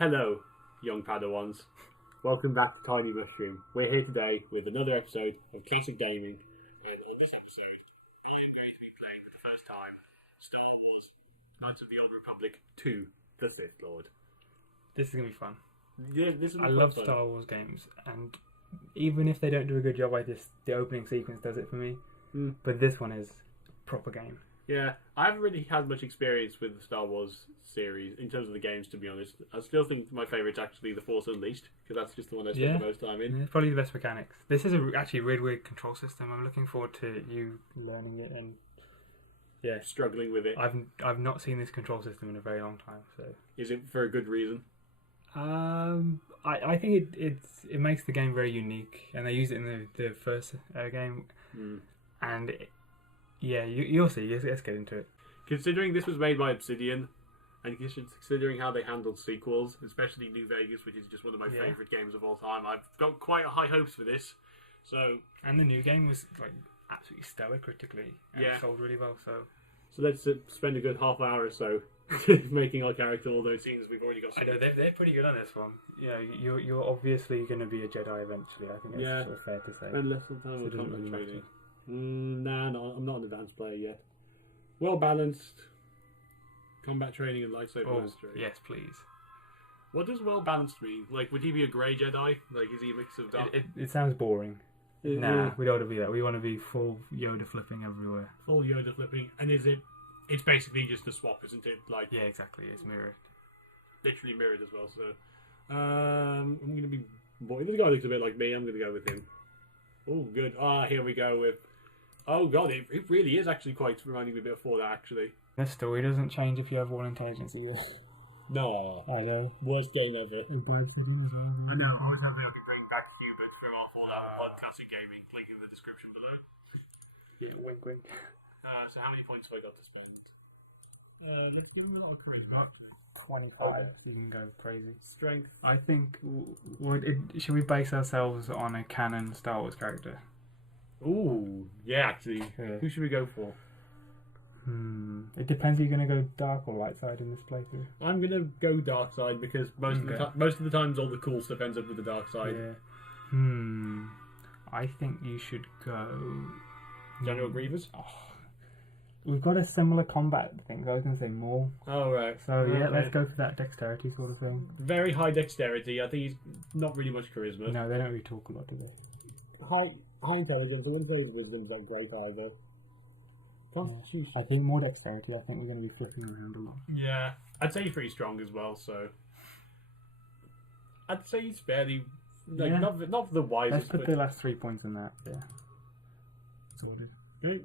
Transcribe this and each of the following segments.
Hello, young Padawans. Welcome back to Tiny Mushroom. We're here today with another episode of Classic Gaming, and on this episode, I am going to be playing for the first time Star Wars Knights of the Old Republic 2: The Sith Lord. This is gonna be fun. Yeah, this is. I love Star Wars games, and even if they don't do a good job like this, the opening sequence does it for me. But this one is a proper game. Yeah, I haven't really had much experience with the Star Wars series in terms of the games, to be honest. I still think my favourite's actually The Force Unleashed, because that's just the one I spent the most time in. It's probably the best mechanics. This is actually a really weird control system. I'm looking forward to you learning it and Struggling with it. I've not seen this control system in a very long time. So Is it for a good reason? I think it makes the game very unique, and they use it in the first game, and you'll see. Let's get into it. Considering this was made by Obsidian, and considering how they handled sequels, especially New Vegas, which is just one of my favourite games of all time, I've got quite high hopes for this. And the new game was like absolutely stellar critically, and sold really well. So let's spend a good half hour or so making our character all those scenes we've already got. I know they're pretty good on this one. You're obviously going to be a Jedi eventually. I think that's sort of fair to say. Spend less time with combat training. No, I'm not an advanced player yet. Well balanced combat training and lightsaber mastery. Yes, please. What does well balanced mean? Like, would he be a grey Jedi? Like, is he a mix of dark? It sounds boring. Nah, we don't want to be that. We want to be full Yoda flipping everywhere. Full Yoda flipping, and it's basically just a swap, isn't it? Like, yeah, exactly. It's mirrored, literally mirrored as well. So, I'm gonna be. Boy, this guy looks a bit like me. I'm gonna go with him. Oh, good. Here we go with. Oh god, it really is actually quite reminding me a bit of Fallout, actually. The story doesn't change if you have one intelligence either. No. I know. Worst game ever. I know. I always have the option going back to you, but from our Fallout Classic Gaming, link in the description below. Yeah, wink, wink. So how many points have I got to spend? Let's give him a little charisma. 25. You can go crazy. Strength. I think. Should we base ourselves on a canon Star Wars character? Ooh, yeah, actually. Yeah. Who should we go for? It depends if you're going to go dark or light side in this playthrough. I'm going to go dark side because most of the times all the cool stuff ends up with the dark side. Yeah. I think you should go... General Grievous? Oh. We've got a similar combat thing. I was going to say more. Oh, right. So, let's go for that dexterity sort of thing. Very high dexterity. I think he's not really much charisma. No, they don't really talk a lot, do they? High intelligence. I wouldn't say his wisdom's not great either. Constitution. I think more dexterity. I think we're going to be flipping around a lot. Yeah. I'd say he's pretty strong as well, so... I'd say he's fairly... not the wisest, Let's put the last 3 points in that, Sorted. Great.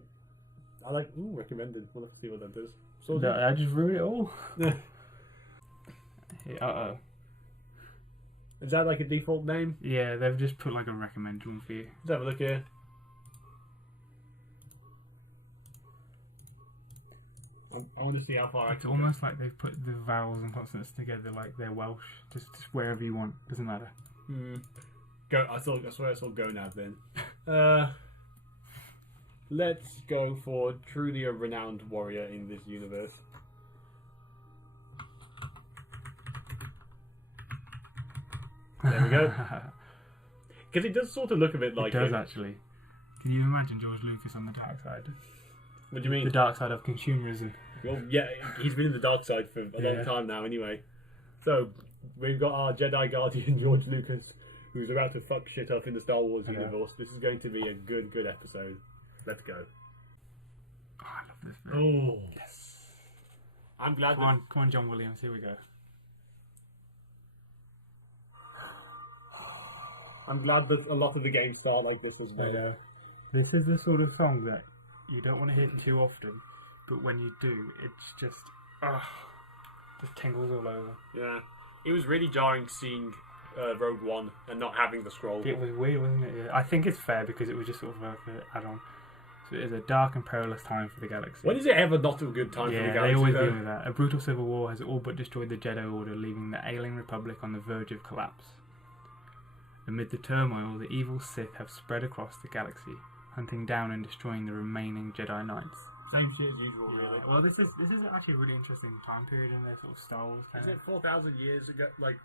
I like... recommended. We'll have to see what that does. No, I just ruined it all. Uh-oh. Is that like a default name? Yeah, they've just put like a recommended one for you. Let's have a look here. I want to see how far It's almost like they've put the vowels and consonants together like they're Welsh. Just wherever you want. Doesn't matter. Go. I swear I saw go now then. Let's go for truly a renowned warrior in this universe. There we go. Because it does sort of look a bit like it. Does actually. Can you imagine George Lucas on the dark side? What do you mean? The dark side of consumerism. Well, yeah, he's been in the dark side for a long time now anyway. So, we've got our Jedi Guardian George Lucas, who's about to fuck shit up in the Star Wars universe. This is going to be a good episode. Let's go. Oh, I love this bit. Oh. Yes. I'm glad Come on, John Williams, here we go. I'm glad that a lot of the games start like this as well. Yeah. This is the sort of song that you don't want to hear too often, but when you do, it's just tingles all over. Yeah. It was really jarring seeing Rogue One and not having the scroll. It was weird, wasn't it? Yeah. I think it's fair because it was just sort of an add-on. So it is a dark and perilous time for the galaxy. When is it ever not a good time for the galaxy? Yeah, they always deal with that. A brutal civil war has all but destroyed the Jedi Order, leaving the ailing Republic on the verge of collapse. Amid the turmoil, the evil Sith have spread across the galaxy, hunting down and destroying the remaining Jedi Knights. Same shit as usual, really. Well, this is actually a really interesting time period in the sort of Star Wars. Is it 4,000 years ago? Like,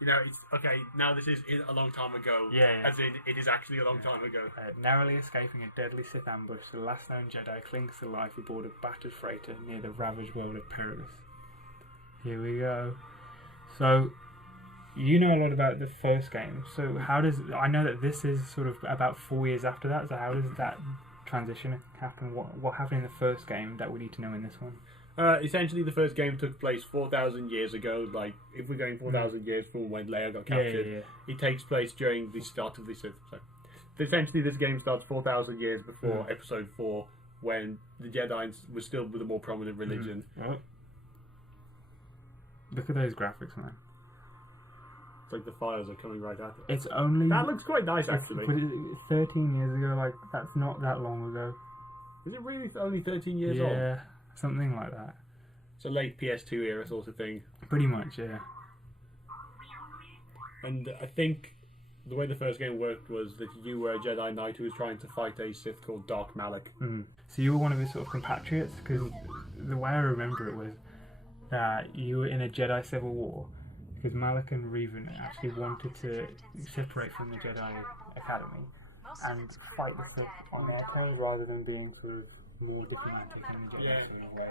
you know, it's okay. Now this is a long time ago. Yeah. As in, it is actually a long time ago. Narrowly escaping a deadly Sith ambush, the last known Jedi clings to life aboard a battered freighter near the ravaged world of Pyrrhus. Here we go. So, you know a lot about the first game. So, I know that this is sort of about 4 years after that. So, how does that transition happen? What happened in the first game that we need to know in this one? Essentially, the first game took place 4,000 years ago. Like, if we're going 4,000 years from when Leia got captured, it takes place during the start of the Sith. So, essentially, this game starts 4,000 years before Episode 4, when the Jedi were still the more prominent religion. Oh. Look at those graphics, man. It's like the fires are coming right at it. It's only... That looks quite nice, actually. But 13 years ago, like, that's not that long ago. Is it really only 13 years old? Yeah, something like that. It's a late PS2 era sort of thing. Pretty much, yeah. And I think the way the first game worked was that you were a Jedi Knight who was trying to fight a Sith called Dark Malak. So you were one of his sort of compatriots? Because the way I remember it was that you were in a Jedi Civil War, because Malak and Revan actually wanted to separate from the Jedi Academy and fight the Sith on their terms rather than being sort of more diplomatic in the Jedi sort of way.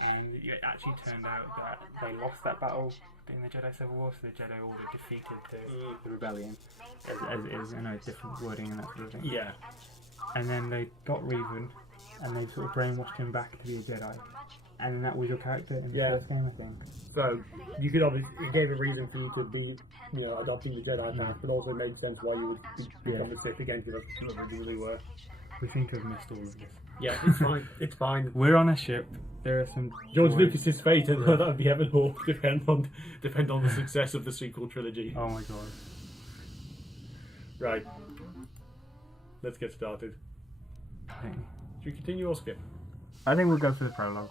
And it actually turned out that they lost that battle in the Jedi Civil War, so the Jedi Order defeated the rebellion, as it is, I know, different wording and that sort of thing. Yeah. And then they got Revan, and they sort of brainwashed him back to be a Jedi. And that was your character in the first game, I think. So, you could obviously, it gave a reason for you to be, you know, adopting the Jedi path, but also made sense why you would become the Sith again, because that's what they really were. We seem to have missed all of this. Yeah, it's fine. It's fine. We're on a ship. There are some... George Lucas's fate and that would be heaven or depend on the success of the sequel trilogy. Oh my god. Right. Let's get started. Should we continue or skip? I think we'll go for the prologue.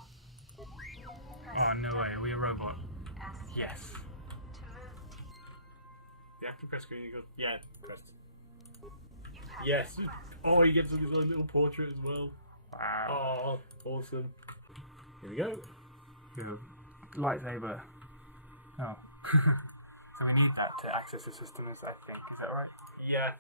Oh, no way. Are we a robot? Yes. The active press screen, you go, yeah, pressed. Yes. Oh, he gets his own little portrait as well. Wow. Oh, awesome. Here we go. Lightsaber. Oh. So we need that to access the system, I think. Is that right? Yeah.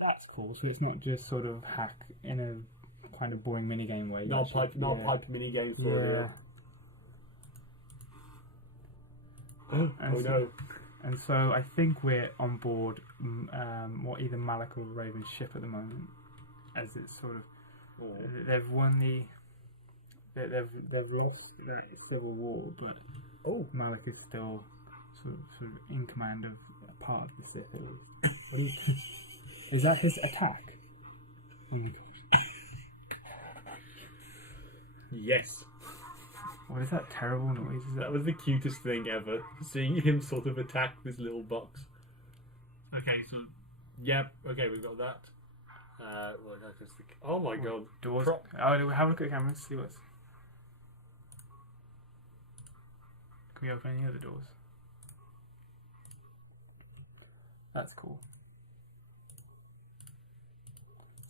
That's cool. So it's not just sort of hack in a kind of boring minigame way. Not pipe minigames for it. Oh no. And so I think we're on board either Malak or Raven's ship at the moment, as it's sort of they've won they've lost the Civil War, but Malak is still sort of in command of a part of the Sith. What do you think? Is that his attack? Oh my gosh. Yes. What is that terrible noise? That was the cutest thing ever. Seeing him sort of attack this little box. Okay, so... Yep, okay, we've got that. Oh my god. Doors. Have a look at the camera, see what's... Can we open any other doors? That's cool.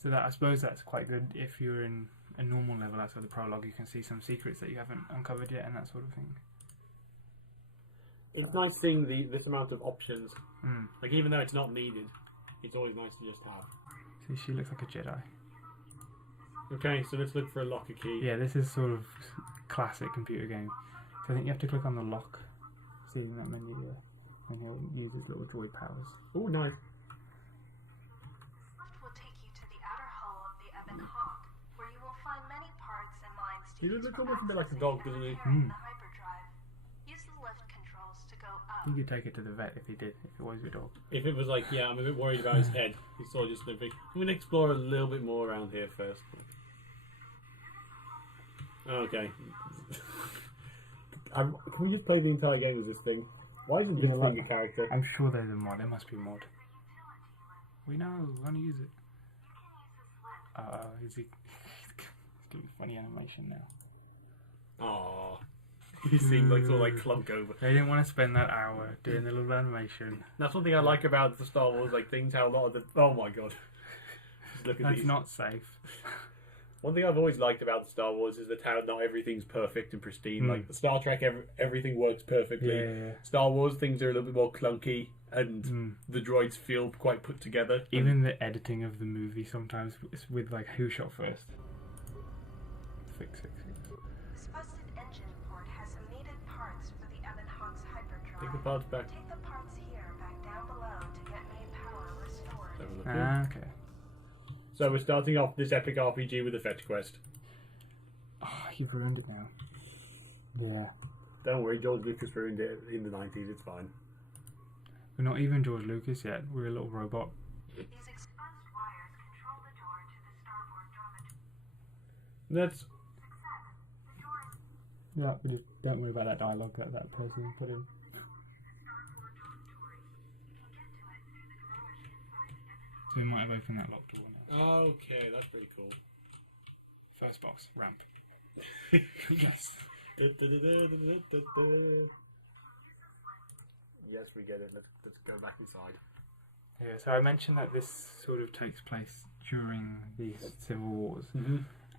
So I suppose that's quite good if you're in a normal level outside the prologue. You can see some secrets that you haven't uncovered yet and that sort of thing. It's nice seeing this amount of options. Like, even though it's not needed, it's always nice to just have. See, she looks like a Jedi. Okay, so let's look for a locker key. Yeah, this is sort of classic computer game. So I think you have to click on the lock. See in that menu there. And he'll use his little droid powers. Oh, nice. He looks almost a bit like a dog, doesn't he? I think you'd take it to the vet if he did, if it was your dog. If it was like, yeah, I'm a bit worried about his head. He's sort of just limping. I'm going to explore a little bit more around here first. Okay. Can we just play the entire game as this thing? Why isn't this thing a character? I'm sure there's a mod. There must be a mod. We know. We're going to use it. Is he... He's doing funny animation now. Aww. He seemed like sort of like clunked over. They didn't want to spend that hour doing the little animation. That's one thing I like about the Star Wars like things. How a lot of the... Oh my god. look at That's these. not safe. One thing I've always liked about Star Wars is that how not everything's perfect and pristine. Like Star Trek, everything works perfectly. Yeah. Star Wars, things are a little bit more clunky, and the droids feel quite put together. Even the editing of the movie sometimes is with like who shot first. Fix. This busted engine port has some needed parts for the Evan Hawks hyperdrive. Take the parts back. Take the parts here back down below to get main power restored. Have a look here. Okay. So we're starting off this epic RPG with a fetch quest. Oh, you've ruined it now. Yeah. Don't worry, George Lucas ruined it in the 90s, it's fine. We're not even George Lucas yet. We're a little robot. These exposed wires control the door to the starboard dormitory. That's... Success. The door is Yeah, we just don't worry about that dialogue that person put in. the starboard dormitory. You can get to it through the garage inside the Evan Hawks. So we might have opened that locked door now. Okay, that's pretty cool. First box, ramp. Yes. Yes, we get it. Let's go back inside. Yeah, so I mentioned that this sort of takes place during these civil wars,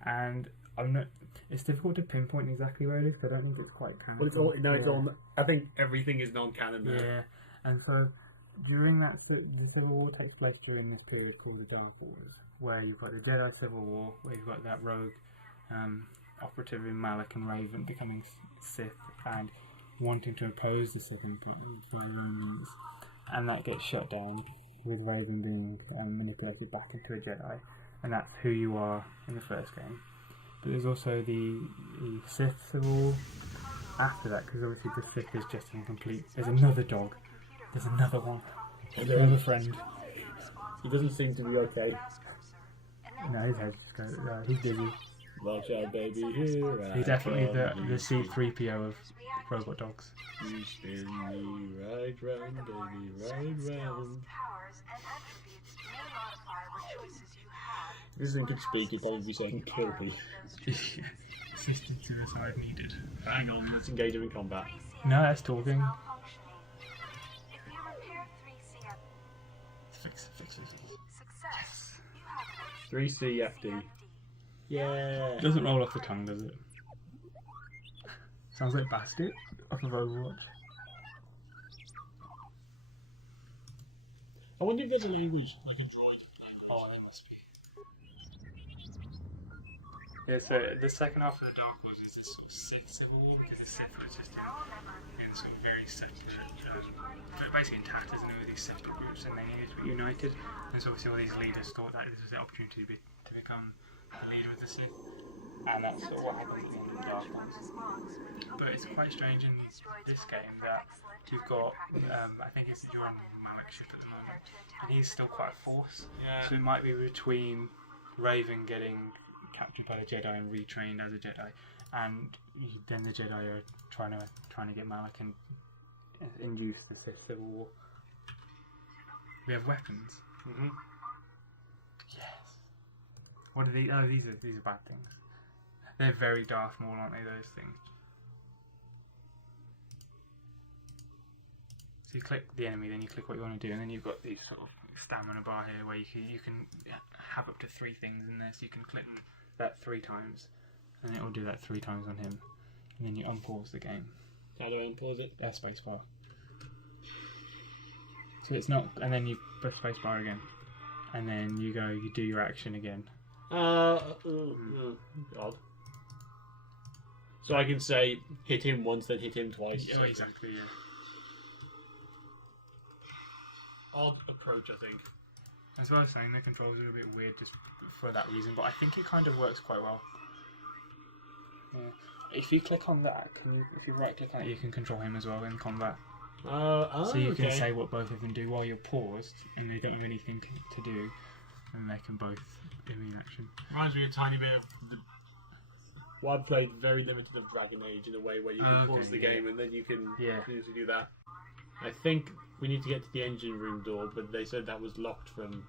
and I'm not. It's difficult to pinpoint exactly where it is. 'Cause I don't think it's quite canon. Well, it's all. No, it's all. I think everything is non-canon now. Yeah, and so during that, the civil war takes place during this period called the Dark Wars, where you've got the Jedi Civil War, where you've got that rogue operative in Malak and Raven becoming Sith and wanting to oppose the Sith Empire by their own means, and that gets shut down with Raven being manipulated back into a Jedi, and that's who you are in the first game. But there's also the Sith Civil War after that, because obviously the Sith is just incomplete. There's another dog. There's another one. Another friend. He doesn't seem to be okay. No, his head just goes. He's dizzy. Watch out, baby, here I He's definitely come. the C-3PO of robot dogs. You spin me right round, baby, right round. powers and attributes may modify what choices you have. This isn't good speak, he'll probably be saying kill me. Assisted suicide needed. Hang on, let's engage him in combat. No, that's talking. If you repair 3CF Fix. success, you have 3CFD. Yeah. Doesn't roll off the tongue, does it? Sounds like Bastet off of Overwatch. I wonder if there's a language, like a droid language. Oh, they must be. Yeah, so the second half of the Dark Wars is this sort of Sith Civil War, because the Sith was just in sort of very separate, but basically in tatters and all these separate groups, and they needed to be united. And so obviously all these leaders thought that this was the opportunity to become the leader of the Sith, and that's sort of what happens in the Dark Ones. But it's quite strange in this game that you've got, I think you're on Malak's ship at the moment, and he's still quite a force. Yeah. So it might be between Raven getting captured by the Jedi and retrained as a Jedi, and then the Jedi are trying to get Malak and induce the Sith Civil War. We have weapons. Yes. What are these? Oh, these are bad things. They're very Darth Maul, aren't they? Those things. So you click the enemy, then you click what you want to do, and then you've got these sort of stamina bar here where you can have up to 3 things in there. So you can click that 3 times, and it will do that 3 times on him, and then you unpause the game. How do I unpause it? Spacebar. So it's not, and then you press spacebar again, and then you do your action again. Odd. So I can say hit him once, then hit him twice. Oh, exactly, yeah. Odd approach, I think. As well as saying, the controls are a bit weird just for that reason, but I think it kind of works quite well. Yeah. If you click on that, if you right click on it, you can control him as well in combat. So you can say what both of them do while you're paused, and they don't have anything to do, and they can both do in action. Reminds me a tiny bit of. Well, I've played very limited of Dragon Age in a way where you can pause the game and then you can usually do that. I think we need to get to the engine room door, but they said that was locked from.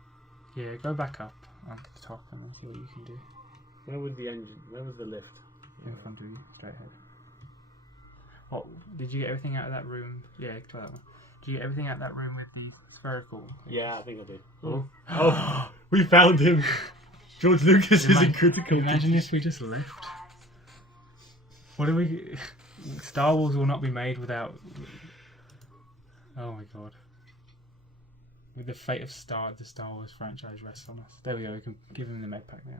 Yeah, go back up on the top and see what you can do. Where was the engine? Where was the lift? In front of you, straight ahead. What, did you get everything out of that room? Yeah, try that one. Do you get everything out of that room with the spherical? Yeah, I think I did. Oh, we found him. George Lucas is in critical Imagine condition. if we just left. What do we... Star Wars will not be made without... Oh my god. With the fate of the Star Wars franchise rests on us. There we go, we can give him the med pack now.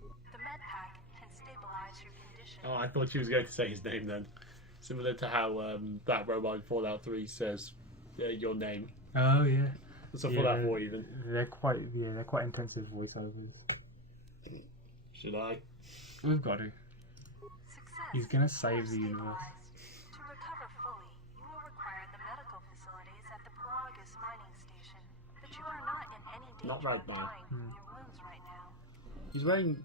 The med pack can stabilize your condition. Oh, I thought she was going to say his name then. Similar to how that robot in Fallout 3 says your name. Oh yeah. So Yeah, Fallout 4 even. They're quite intensive voiceovers. Should I? We've got to. Success. He's gonna save the universe. To recover fully, you will require the medical facilities at the Paragus mining station. But you are not in any Not danger right of now. dying from your wounds right now. He's wearing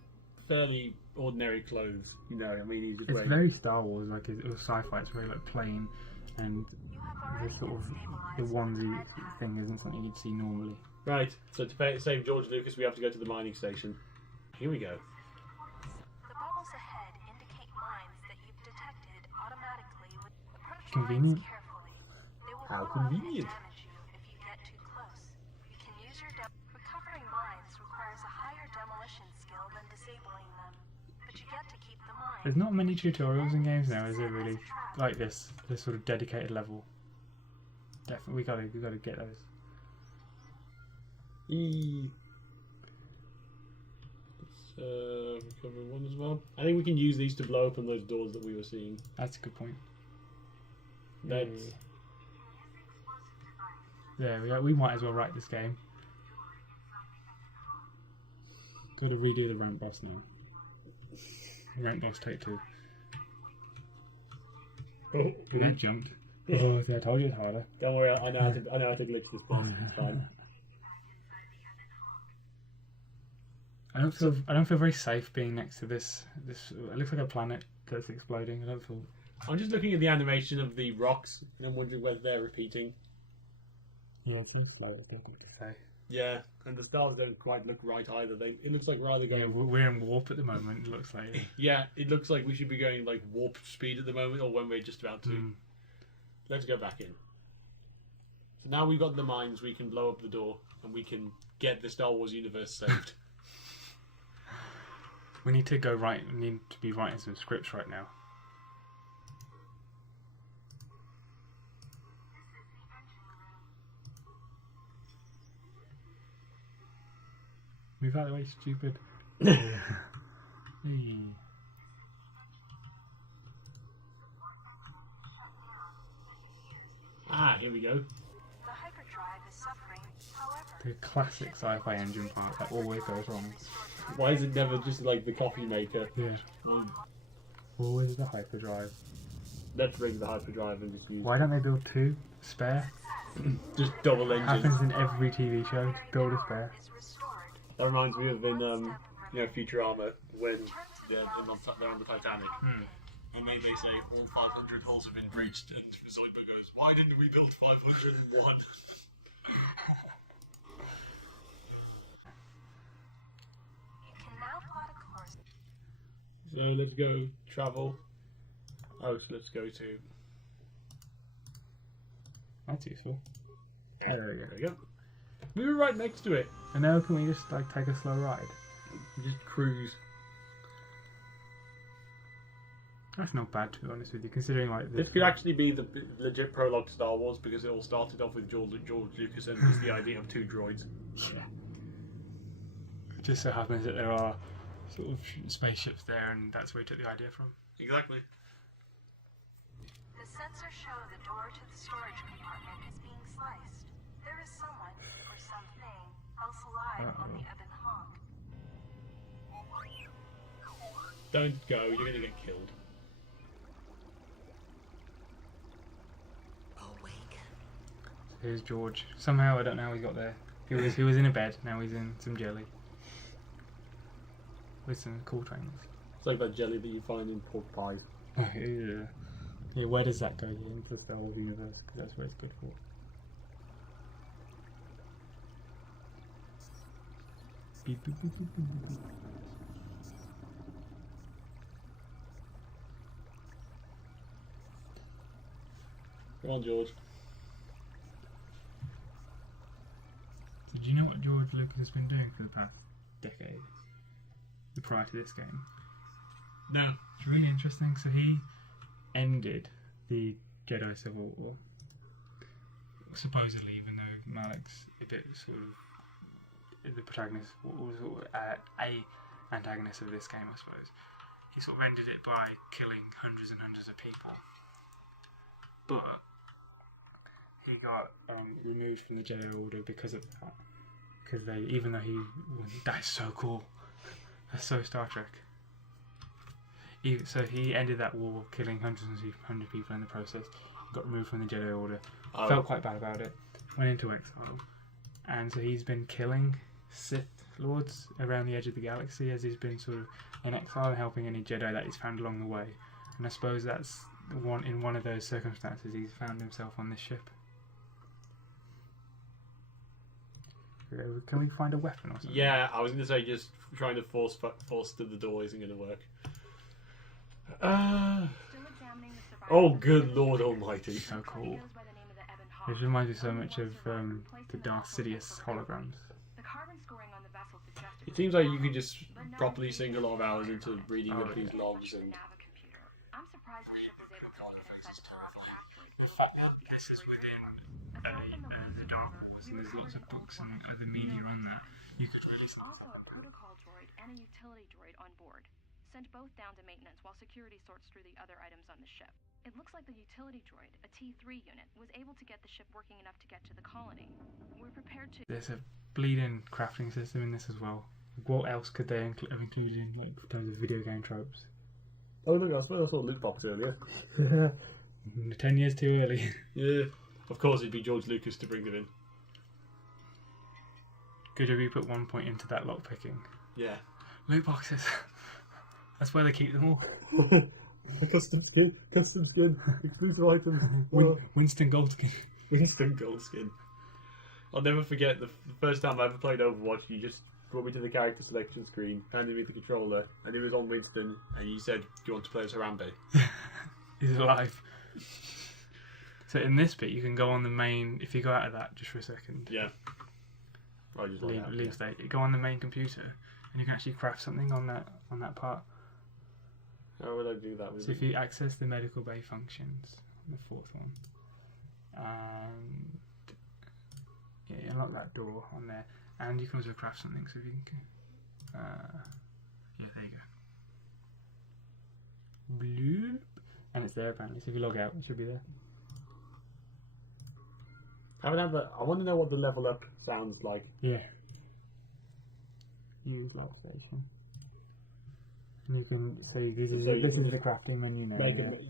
fairly ordinary clothes, you know. I mean, he's just It's wearing. very Star Wars, like it was sci-fi. It's very like plain, and You have the already sort been of the stabilized with the onesie med pack. thing isn't something you'd see normally. Right, so to save George Lucas, we have to go to the mining station. Here we go. The bubbles ahead indicate mines that you've detected automatically with approach Convenient. mines carefully. They will How blow up and convenient. damage you if you get too close. You can use your recovering mines requires a higher demolition skill than disabling them, but you get to keep the mine. There's not many tutorials in games now, is there really? Like this sort of dedicated level. Definitely, we gotta get those. Let's recover one as well. I think we can use these to blow open those doors that we were seeing. That's a good point. Let's. There we go. We might as well write this game. Got to redo the ramp boss now. Ramp boss take 2. Oh, That jumped. Oh, see, I told you it's harder. don't worry, I know how to glitch this thing. It's fine. I don't feel very safe being next to this. It looks like a planet that's exploding. I don't feel. I'm just looking at the animation of the rocks, and I'm wondering whether they're repeating. Yeah, she's slow. I think we can say. Yeah, and the stars don't quite look right either. It looks like rather Yeah, going. we're in warp at the moment. It looks like. Yeah, it looks like we should be going like warp speed at the moment, or when we're just about to. Mm. Let's go back in. So now we've got the mines, we can blow up the door, and we can get the Star Wars universe saved. We need to go right. We need to be writing some scripts right now. Move out of the way, stupid. Hmm. Ah, here we go. The hyperdrive is suffering. However, The classic sci-fi engine part that always goes wrong. Why is it never just like the coffee maker? Yeah. Always the hyperdrive. Let's bring the hyperdrive and just use Why don't they build 2 spare? just double engine. Happens in every TV show. Build a spare. is restored. That reminds me of in Futurama when they're on the Titanic. And then they say all 500 holes have been breached, and Zoidberg goes, "Why didn't we build 501?" You can now plot a course. So let's go travel. Oh, so let's go to. That's useful. There we go. There we go. We were right next to it. And now can we just like take a slow ride? Just cruise. That's not bad, to be honest with you, considering like This could actually be the legit prologue to Star Wars because it all started off with George Lucas and just the idea of 2 droids. Yeah. It just so happens that there are sort of spaceships there, and that's where he took the idea from. Exactly. The sensors show the door to the storage compartment is being sliced. There is someone or something else alive on the Ebon Hawk. Don't go. You're gonna get killed. So here's George. Somehow I don't know how he got there. He was in a bed. Now he's in some jelly with some cool trains. It's like that jelly that you find in pork pies. Oh, yeah. Yeah, where does that go into the Star Wars universe? Because that's what it's good for. Beep, boop, boop, boop, boop, boop. Come on, George. George Lucas has been doing for the past decade, prior to this game. No, it's really interesting. So he ended the Jedi Civil War, supposedly, even though Malik's a bit sort of the protagonist, was a antagonist of this game, I suppose. He sort of ended it by killing hundreds and hundreds of people, but he got removed from the Jedi Order because of that. Because even though that's so cool, that's so Star Trek. So he ended that war, killing hundreds of people in the process. Got removed from the Jedi Order. Felt quite bad about it. Went into exile, and so he's been killing Sith Lords around the edge of the galaxy as he's been sort of in exile and helping any Jedi that he's found along the way. And I suppose that's in one of those circumstances he's found himself on this ship. Can we find a weapon or something? Yeah, I was going to say just trying to force to the door isn't going to work. Oh, good Lord Almighty! So cool. It reminds me so much of the Darth Sidious holograms. It seems like you could just properly sink a lot of hours into reading up these logs and. I'm surprised the ship was able to make it inside the Peragus asteroid The field fact without that the this is asteroid within drift zone. the Dark Wars, and there's lots of books and other media on that, you could really. There's also a protocol droid and a utility droid on board. Send both down to maintenance while security sorts through the other items on the ship. It looks like the utility droid, a T3 unit, was able to get the ship working enough to get to the colony. We're prepared to... There's a bleeding crafting system in this as well. What else could they have included in terms of video game tropes? Oh look, I saw a loot box earlier. 10 years too early. Yeah. Of course it'd be George Lucas to bring them in. Good if you put 1 point into that lockpicking. Yeah. Loot boxes. That's where they keep them all. Custom skin, exclusive items. Winston Goldskin. Winston Goldskin. I'll never forget the first time I ever played Overwatch. You just brought me to the character selection screen, handed me the controller, and it was on Winston, and you said, "Do you want to play as Harambe?" He's alive. So in this bit, you can go on the main. If you go out of that just for a second. Yeah. I just leave state. You go on the main computer, and you can actually craft something on that part. How would I do that? So if you access the medical bay functions, the fourth one, yeah, you unlock that door on there, and you can also craft something. So if you can, yeah, there you go. Bloop, and it's there apparently. So if you log out, it should be there. I want to know what the level up sounds like. Yeah. Use log station. And you can see this is the crafting menu now.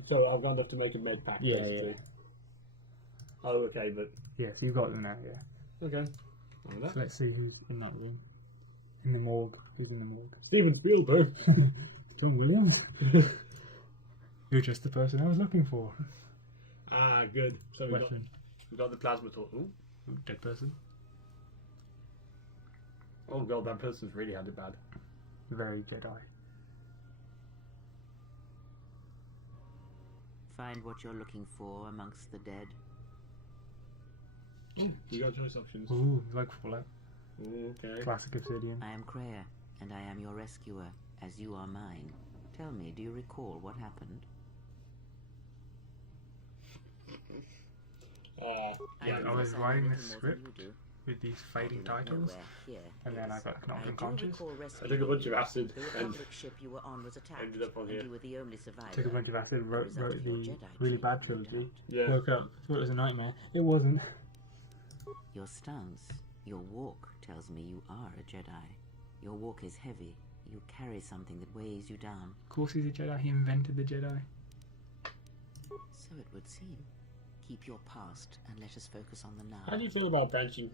So I've gone up to make a med pack. Yeah, basically. yeah. Oh, okay, but yeah, you've got them now. Yeah. okay. So let's see who's in that room. In the morgue. Who's in the morgue? Steven Spielberg. John Williams. You're just the person I was looking for. Ah, good. So Weapon. we've got the plasma torch. Ooh, Dead person. oh god, that person's really had it bad. Very Jedi. Find what you're looking for amongst the dead. Oh, you got choice options. Ooh, like Fallout. Ooh, okay. Classic Obsidian. I am Kreia, and I am your rescuer, as you are mine. Tell me, do you recall what happened? Yeah. I was writing this little more than script you do. with these fading titles, Here, and then I got knocked unconscious. I took a bunch of acid The and Republic ship you were on was attacked, ended up on and here. you were the only survivor. Took a bunch of acid, wrote result of the your Jedi really bad training, no trilogy. Yeah. Woke up, thought it was a nightmare. It wasn't. Your stance, your walk tells me you are a Jedi. Your walk is heavy. You carry something that weighs you down. Of course he's a Jedi, he invented the Jedi. So it would seem. Keep your past and let us focus on the now. How do you feel about branching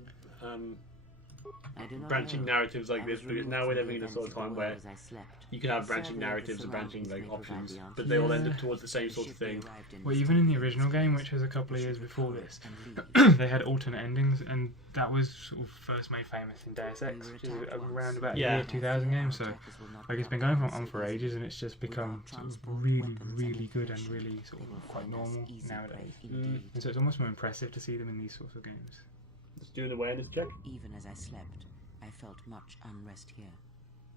I do not branching know. narratives like I this? was Because removed now we're from the living in a events sort of of the time world where as I slept. you can have branching Survey of narratives the and branching surroundings like may provide options, the answers. but they all end Yeah. up towards the same The sort of ship we thing. arrived in Well, was even in the taken original with game, us. which was a couple of We years should before recover this, and leave. they had alternate endings, and that was sort of first made famous in Deus Ex, which is around about Yeah. year 2000 game. So, like, it's been going on for ages, and it's just become sort of really, really good and really sort of quite normal nowadays. And so it's almost more impressive to see them in these sorts of games. Let's do an awareness check. Even as I slept, I felt much unrest here.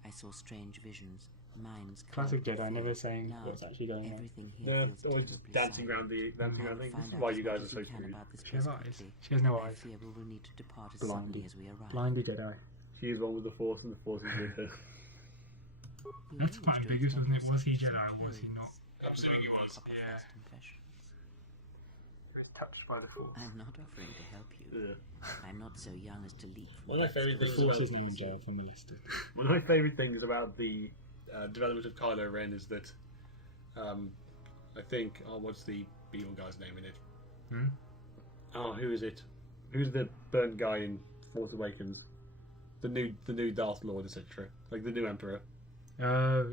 I saw strange visions, minds. Classic clouded Jedi, with never fear. saying Now, what's actually going on. everything here Yeah, feels always just terribly dancing around silent. dancing around I will things. This find is out why as you guys much are as so we can screwed. about this She place has eyes. quickly. She has no I eyes. fear we will need to depart as Blindy. suddenly as we arrive. Blindy Jedi. She is one with the Force, and the Force is with her. You That's may quite wish to ambiguous, extend isn't it? Was he yourself Jedi to or was he praise, not? with only the proper first impressions. He was touched by the Force. I'm not offering to help you. Yeah. I'm not so young as to leap from One of my favourite The things Force about isn't even Jedi from the list. one of my favourite things about the development of Kylo Ren is that I think what's the Beetle guy's name in it? Hmm? Oh, who is it? Who's the burnt guy in Force Awakens? The new Darth Lord, etc. Like the new Emperor. Oh,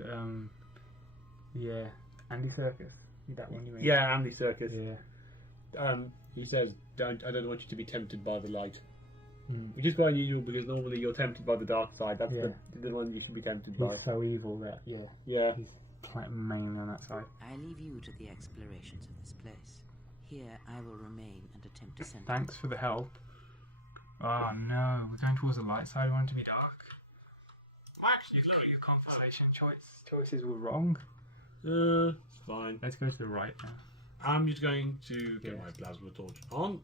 yeah. Andy Serkis. That one you mean? Yeah, Andy Serkis. Yeah. He says, I don't want you to be tempted by the light. Mm. Which is quite unusual because normally you're tempted by the dark side. That's Yeah. the one you should be tempted He's by. so evil that, yeah. Yeah. He's mainly on that side. I leave you to the explorations of this place. Here I will remain and attempt to send. Thanks for the help. Oh no, we're going towards the light side. We want it to be dark. Actually, your conversation choices were wrong. It's fine. Let's go to the right now. I'm just going to get Yeah. my plasma torch on.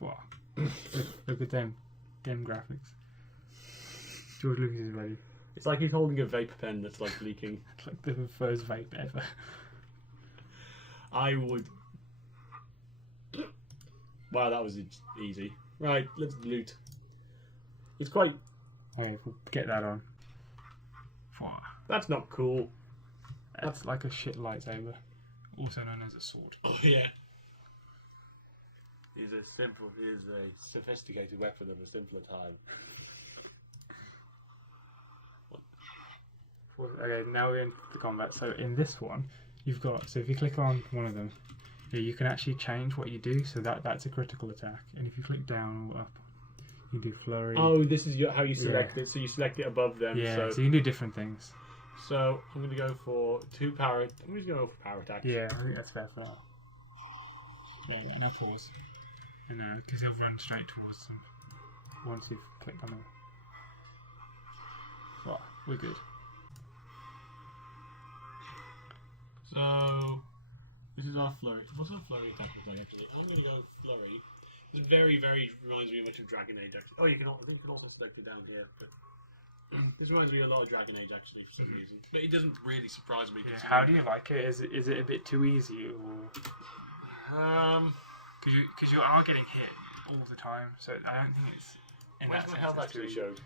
Wow. Look at them graphics. George Lucas is ready. It's like he's holding a vape pen that's like leaking. It's like the first vape ever. I would. Wow, that was easy. Right, let's loot. It's quite. Okay, we'll get that on. Wow. That's not cool. That's like a shit lightsaber, also known as a sword. Oh yeah. Is a sophisticated weapon of a simpler time. Okay, now we're into the combat. So in this one, you've got, so if you click on one of them, you can actually change what you do. So that's a critical attack. And if you click down or up, you do flurry. Oh, this is how you select it. So you select it above them. Yeah, So so you can do different things. I'm going to go for 2 power. I'm just going to go for power attacks. Yeah, I think that's fair for now. Yeah, now pause. You know, because he'll run straight towards them once you've clicked on them. Right, we're good. So this is our flurry. What's our flurry attack look like actually? I'm going to go flurry. This very, very reminds me much of Dragon Age. Actually. Oh, I think you can also select it down here. But this reminds me a lot of Dragon Age actually for some reason. But it doesn't really surprise me. Yeah, how do you like it? Is it a bit too easy or? Because you are getting hit all the time, so I don't think it's. Where's my health actually showed?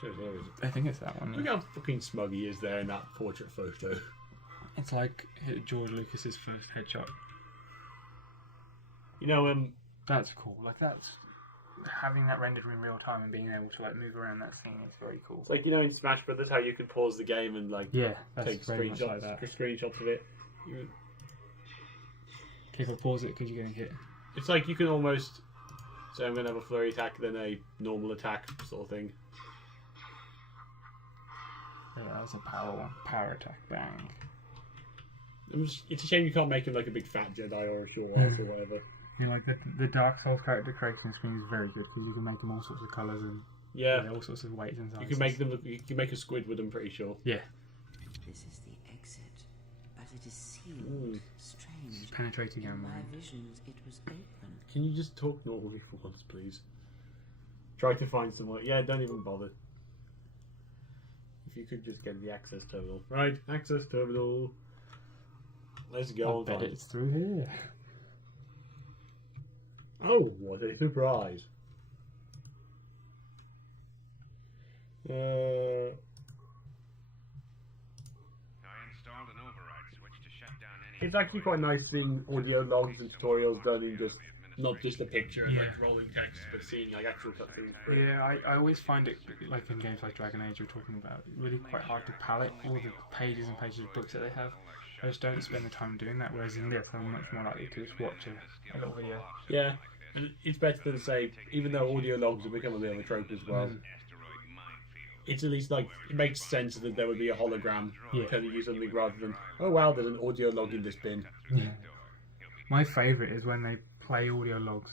Shows here, is it? I think it's that one. Look Yeah. how fucking smug he is there in that portrait photo. It's like George Lucas's first headshot. You know, That's cool. Like that's having that rendered in real time and being able to like move around that scene is very cool. it's like, you know, in Smash Brothers how you could pause the game and like Yeah, that's take very much like screenshots, that. screenshots of it. If I pause it because you're getting hit. It's like you can almost say I'm going to have a flurry attack, then a normal attack sort of thing. Yeah, that was a power attack. Bang. It's a shame you can't make him like a big fat Jedi or a short ass or whatever. Yeah, like the Dark Souls character creation screen is very good because you can make them all sorts of colours and Yeah, all sorts of weights and sizes. you can make them. You can make a Squidward. I'm pretty sure. Yeah, This is the exit, but it is sealed. Ooh. Strange. penetrating In your my mind. visions, it was open. Can you just talk normally for once, please? Try to find somewhere. Yeah, don't even bother. If you could just get the access terminal. Right, access terminal. Let's go. I bet it's through here. Oh, what a surprise! I installed an override switch to shut down any. It's actually quite nice seeing audio logs and tutorials done in just not just a picture and like rolling text, but seeing like actual cutscenes. Yeah, I always find it, like in games like Dragon Age you're talking about, really quite hard to palette all the pages and pages of books that they have. I just don't spend the time doing that, whereas in this I'm much more likely to just watch a little video. Yeah, and it's better than say, even though audio logs have become a bit of a trope as well. It's at least like it makes sense that there would be a hologram telling you something rather than, oh wow, there's an audio log in this bin. Yeah. My favourite is when they play audio logs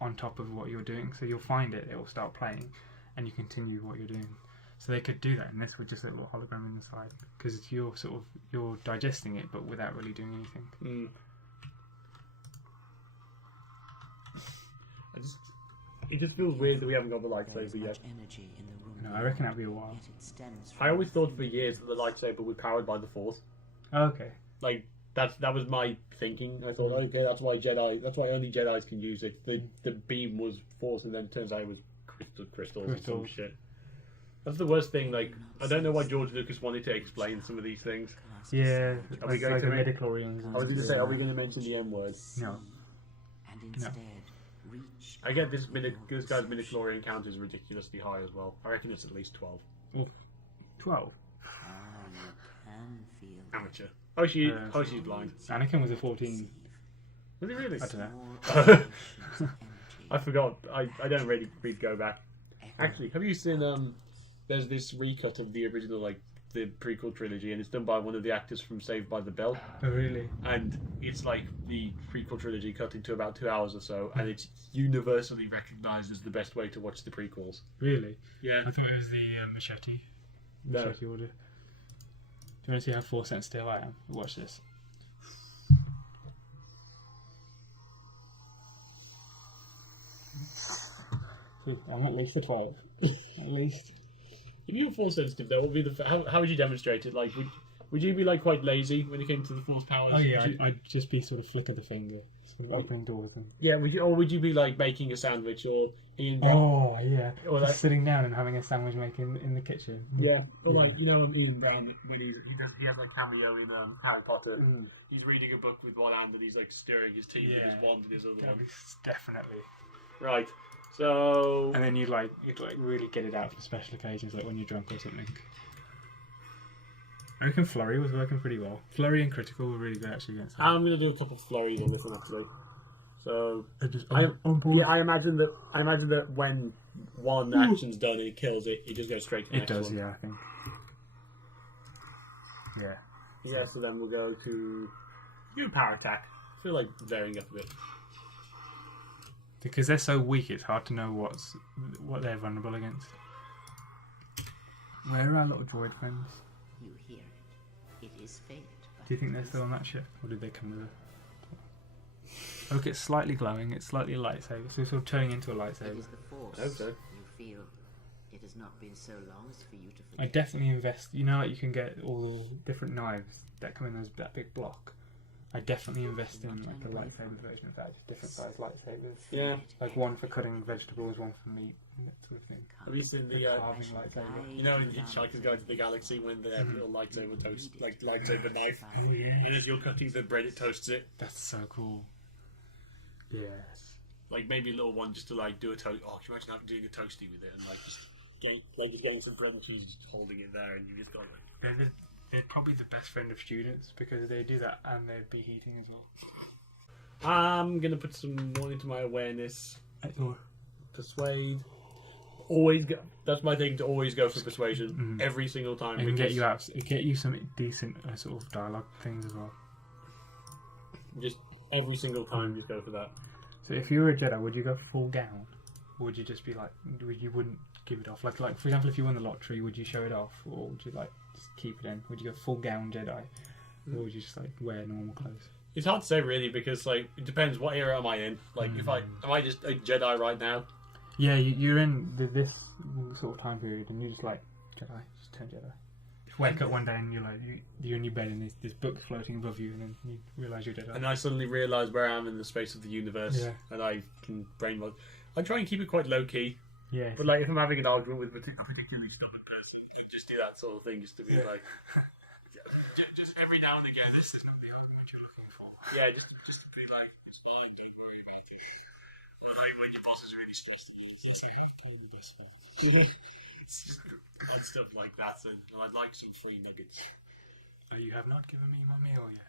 on top of what you're doing. So you'll find it will start playing, and you continue what you're doing. So they could do that, and this with just a little hologram in the side, because you're digesting it, but without really doing anything. It just feels weird that we haven't got the There lightsaber is yet. much energy in the room. No, I reckon that'll be a while. Yet it stems I from always thought nothing. for years that the lightsaber was powered by the Force. Oh, okay. Like that was my thinking. I thought, okay, that's why only Jedi's can use it. The beam was Force, and then it turns out it was crystals and some shit. That's the worst thing. Like, I don't know why George Lucas wanted to explain some of these things. Cast Yeah, aside Are we like, going like to the make- midichlorians. I was going to say, are we going to mention the M word? No. and instead reach I get this guy's midichlorian count is ridiculously high as well. I reckon it's at least 12. 12. you can feel Amateur. Oh, she's blind. Anakin was a 14. Was he really? I don't know. more dimensions of I energy. forgot. I don't really read Go Back. Actually, have you seen there's this recut of the original, like the prequel trilogy, and it's done by one of the actors from Saved by the Bell, Oh, really? and it's like the prequel trilogy cut into about 2 hours or so, and it's universally recognised as the best way to watch the prequels. Really? Yeah. I thought it was the machete. No. Machete order. Do you want to see how Force sensitive I am? Watch this. I'm at least a 12. At least. If you were Force sensitive, though, what would be how would you demonstrate it? Like, would you be like quite lazy when it came to the Force powers? Oh yeah, Would you- I'd just be sort of flick of the finger, sort of opening doors and. yeah. Would you be like making a sandwich or Ian? Brown? Oh yeah, Or just like- sitting down and having a sandwich making in the kitchen. Yeah, or like Ian Brown when he has like cameo in Harry Potter. Mm. He's reading a book with one hand and he's like stirring his tea with his Yeah. wand in his other That'd one. be definitely. Right. So And then you'd really get it out for special occasions, like when you're drunk or something. I reckon Flurry was working pretty well. Flurry and Critical were really good actually against that. I'm gonna do a couple of flurries on this one actually. So Just I on board. I imagine that when one action's done and it kills it, it just goes straight to the It next does, one. yeah, I think. Yeah. Yeah. So then we'll go to power attack. I feel like varying up a bit. Because they're so weak, it's hard to know what they're vulnerable against. Where are our little droid friends? You hear it. It is fate. but Do you think they're still on that ship, or did they come with her? Look, it's slightly glowing. It's slightly a lightsaber, so it's sort of turning into a It lightsaber. is the Force. I hope so. You feel it has not been so long as for you to I forget. definitely invest. You know, like you can get all the different knives that come in that big block. I definitely invest in like a lightsaber version of that, just different size lightsabers. Yeah. Like one for cutting vegetables, one for meat, and that sort of thing. Have you seen The the carving lightsaber. you know in Hitchhiker's Guide to the Galaxy when they have a little lightsaber toast, like lightsaber knife, and as you're cutting the bread, it toasts it. That's so cool. Yes. Like maybe a little one just to like do a toast. Oh, can you imagine doing a toasty with it and like just getting some bread and cheese, just holding it there, and you just got like. They're probably the best friend of students because they do that and they'd be heating as well. I'm gonna put some more into my awareness. Or Persuade. Always go. That's my thing to always go for persuasion every single time. it can get because you out. It get you some decent sort of dialogue things as well. Just every single time, just go for that. So if you were a Jedi, would you go full gown, or would you just be like, you wouldn't give it off? Like for example, if you won the lottery, would you show it off, or would you like just keep it in? Would you go full gown Jedi, or would you just like wear normal clothes? It's hard to say really because like it depends what era am I in. Like if am I just a Jedi right now? Yeah, you're in this sort of time period, and you're just like Jedi, just turn Jedi. Wake up one day and you're in your bed and there's this book floating above you, and then you realise you're Jedi. And I suddenly realise where I am in the space of the universe, Yeah. and I can brainwash. I try and keep it quite low key, Yeah. but like if I'm having an argument with a particularly stubborn person, just do that sort of thing, just to be like, just every now and again, this is not the argument you're looking for. Yeah, just to be like, it's fine, don't worry about it. Or like when your boss is really stressed at you, it's just like, Be the best friend. it's just odd stuff like that, and I'd like some free nuggets. So you have not given me my meal yet.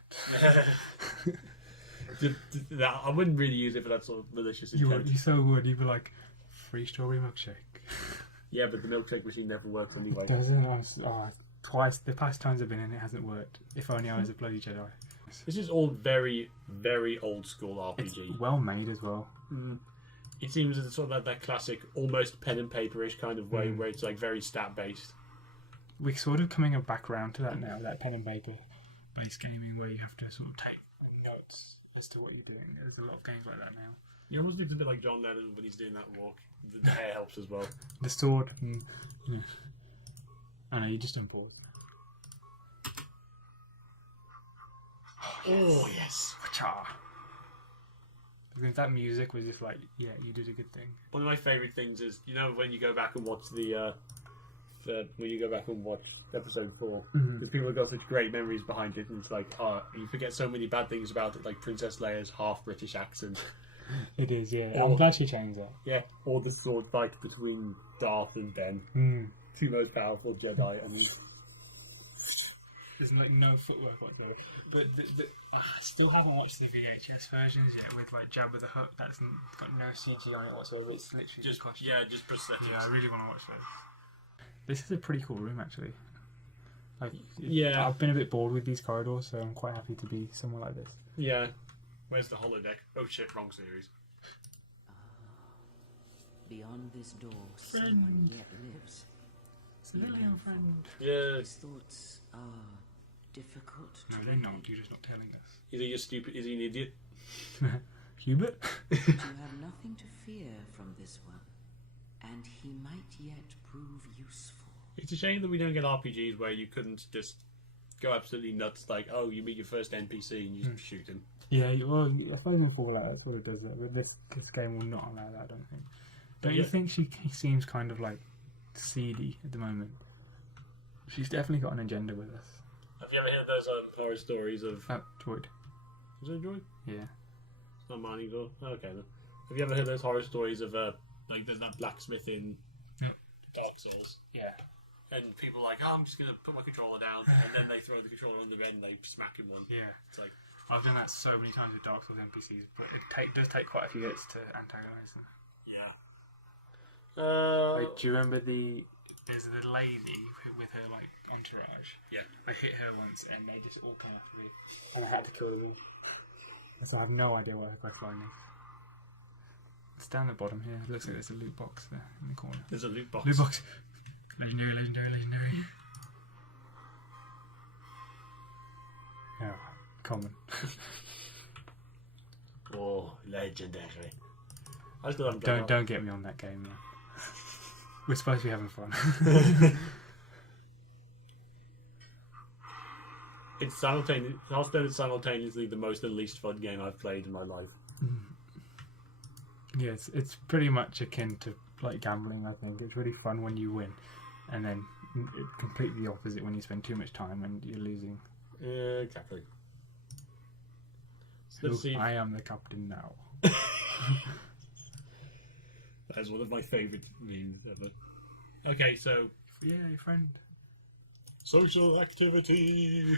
I wouldn't really use it for that sort of malicious intent. You so would. You'd be like, free strawberry milkshake. Yeah, but the milkshake machine never works anyway. Doesn't? Twice the past times I've been in, it hasn't worked. If only I was a bloody Jedi. This is all very, very old school It's RPG. well made as well. It seems it's sort of like that classic, almost pen and paperish kind of way, where it's like very stat based. We're sort of coming back around to that now, that pen and paper based gaming where you have to sort of take notes as to what you're doing. There's a lot of games like that now. You almost look a bit like John Lennon when he's doing that walk. The hair helps as well. The sword. Yeah. I know, you just don't pause. Oh, yes. Cha. Because that music was just like, yeah, you did a good thing. One of my favourite things is, you know, when you go back and watch when you go back and watch episode 4, because people have got such great memories behind it, and it's like, you forget so many bad things about it, like Princess Leia's half British accent. It is, yeah. Or- I'm glad she changed that. Yeah, or the sword fight between Darth and Ben, two most powerful Jedi, and There's like no footwork whatsoever. But I still haven't watched the VHS versions yet with like Jabba the Hutt. That's got no CG on it whatsoever. It's literally just costume. just prosthetics. Yeah, I really want to watch those. This is a pretty cool room actually. Like, Yeah. I've been a bit bored with these corridors, so I'm quite happy to be somewhere like this. Yeah. Where's the holodeck? Oh shit, wrong series. Beyond this door, someone yet lives. Be mindful. Yeah. His thoughts are difficult No, to they're read. not. You're just not telling us. Is he just stupid? Is he an idiot? Hubert? But you have nothing to fear from this one, and he might yet prove useful. It's a shame that we don't get RPGs where you couldn't just go absolutely nuts, like, oh, you meet your first NPC and you just shoot him. Yeah, well, I suppose in Fallout that's what it does. But this game will not allow that, I don't think. Don't you think he seems kind of like seedy at the moment? She's definitely got an agenda with us. Have you ever heard those horror stories of... Droid. Is it a droid? Yeah. It's not mine either. Okay, then. Have you ever heard those horror stories of, like, there's that blacksmith in Dark Souls? Yeah. And people are like, oh, I'm just going to put my controller down, and then they throw the controller on the bed and they smack him one. Yeah. It's like... I've done that so many times with Dark Souls NPCs, but it does take quite a few hits to antagonise them. Yeah. Like, do you remember there's the lady with her like entourage? Yeah. I hit her once and they just all came after me, and I had to kill them all. So I have no idea what her quest line is. It's down the bottom here. It looks like there's a loot box there in the corner. There's a loot box. Loot box. Legendary. Oh, common. Oh, legendary. I still haven't done Don't get me on that game, man. We're supposed to be having fun. It's simultaneously the most and least fun game I've played in my life. Yeah, it's pretty much akin to like gambling. I think it's really fun when you win, and then completely the opposite when you spend too much time and you're losing. Exactly. So let's see. I am the captain now. That is one of my favourite memes ever. Okay, so Yeah, friend. social activity.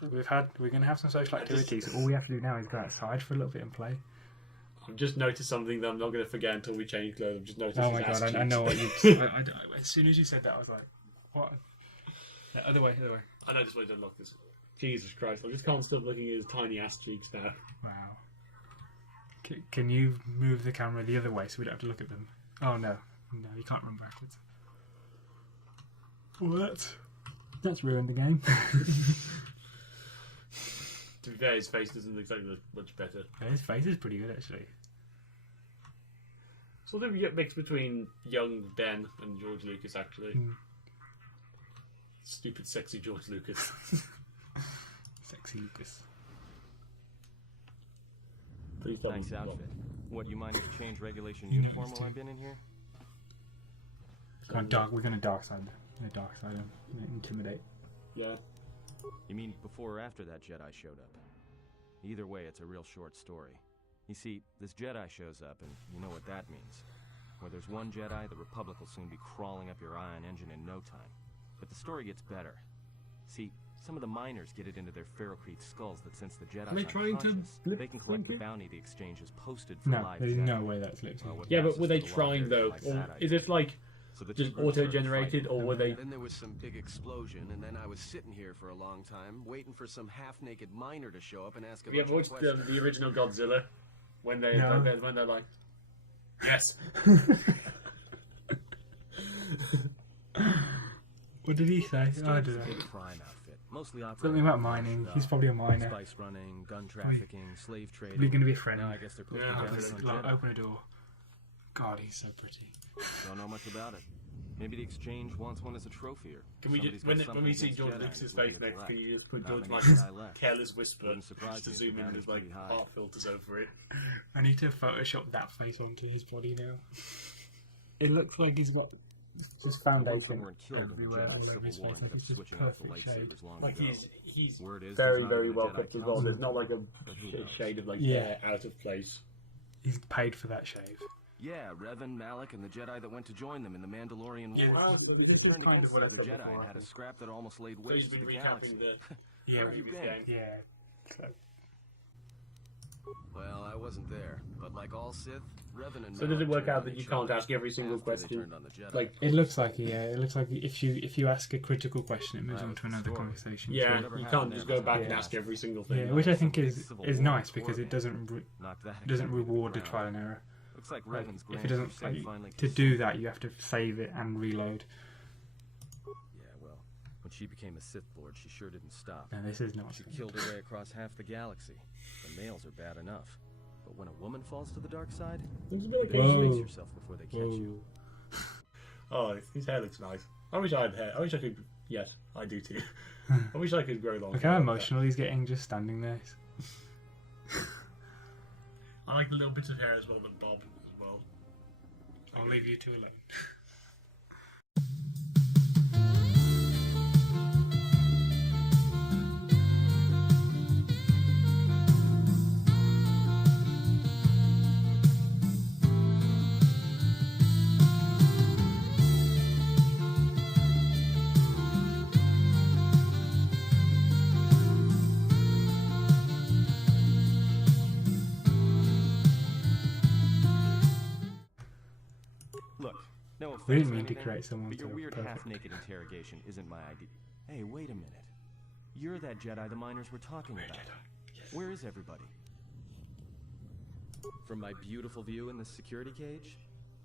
So we're gonna have some social activities. All we have to do now is go outside for a little bit and play. I've just noticed something that I'm not going to forget until we change clothes. I've just noticed. Oh my his ass god, I cheeks. know what you. As soon as you said that, I was like, what? The other way. I know this way to unlock this. Jesus Christ! I just can't stop looking at his tiny ass cheeks now. Wow. Can you move the camera the other way so we don't have to look at them? Oh no, you can't run backwards. What? That's ruined the game. To be fair, his face doesn't exactly look much better. Yeah, his face is pretty good actually. Sort of mixed between young Ben and George Lucas, actually. Stupid, sexy George Lucas. Sexy Lucas. Please tell Nice me. outfit. What, you miners change regulation uniform while I've been in here? We're gonna dark side him. Intimidate. Yeah. You mean before or after that Jedi showed up? Either way, it's a real short story. You see, this Jedi shows up, and you know what that means. Where there's one Jedi, the Republic will soon be crawling up your ion engine in no time. But the story gets better. See, some of the miners get it into their ferrocrete skulls that since the Jedi's they trying to unconscious, flip they can collect the thing here? bounty the exchange has posted for No, live there's Jedi. no way that's lip sync. Well, with Yeah, but access were they to the live trying version though? like Or that, I is it like So the two just groups started auto-generated, fighting. or were they? Then there was some big explosion, and then I was sitting here for a long time, waiting for some half-naked miner to show up and ask a Have you bunch ever of watched questions. the original Godzilla? When they No. when they're like, yes. What did he say? I Started don't as a know. big crime outfit, mostly operating Something about on mining. stuff. He's probably a miner. Spice running, gun trafficking, slave trading. Probably going to be a friend. Now I guess they're close Yeah, to I'll death just, on Like, Jedi. open a door. God, he's so pretty. Don't know much about it. Maybe the exchange wants one as a trophy, or Can we somebody's just, got when something we see against George Jedi Lucas's he's looking face to next, collect. can you just put Not George many Lucas's Jedi left. careless whisper Wouldn't surprise just to me if zoom the in bounty's with like pretty high. heart filters over it? I need to Photoshop that face onto his body now. It looks like he's got just The ones that foundation weren't killed in the everywhere. Jedi all over Civil his War face. ended Like up it's just switching off the perfect shade. lightsabers long Like ago. he's Word is very there's not very even a well Jedi kept as well. council. There's not like a But who knows? shade of like Yeah. hair out of place. He's paid for that shave. Yeah, Revan, Malak, and the Jedi that went to join them in the Mandalorian Yeah. Wars. They turned against the other Jedi and had a scrap that almost laid So he's waste to been the recapping galaxy. the Yeah, Where have you previous been? game. yeah. So, Well, I wasn't there, but like all Sith, Revan and So does it Malak work turned out on that you each can't other ask every single after they question? turned on the Jedi. Like it looks like it looks like if you ask a critical question, it moves That on was to the another story. conversation. yeah, whatever you happened can't there just go must back have and Yeah. ask every single Yeah, thing. which I think Big is Civil is War nice because it beforehand. doesn't Knocked that doesn't executive reward the crown. trial and error. Looks like Like, Revan's if grand it doesn't crusade like, finally to came do through. that, you have to save it and reload. Yeah, well, when she became a Sith Lord, she sure didn't stop. No, this is not. She killed her way across half the galaxy. The males are bad enough. But when a woman falls to the dark side, It's a you bit better Whoa. face yourself before they catch you. Oh, his hair looks nice. I wish I had hair. I wish I could. Yes, I do too. I wish I could grow long. Look hair how like that. emotional he's getting just standing there. I like the little bits of hair as well, but Bob as well. I'll leave you two alone. Look, no offense We didn't or mean to anything, create someone but your so weird perfect. half-naked interrogation isn't my idea. Hey, wait a minute. You're that Jedi the miners were talking about. Where is everybody? From my beautiful view in the security cage?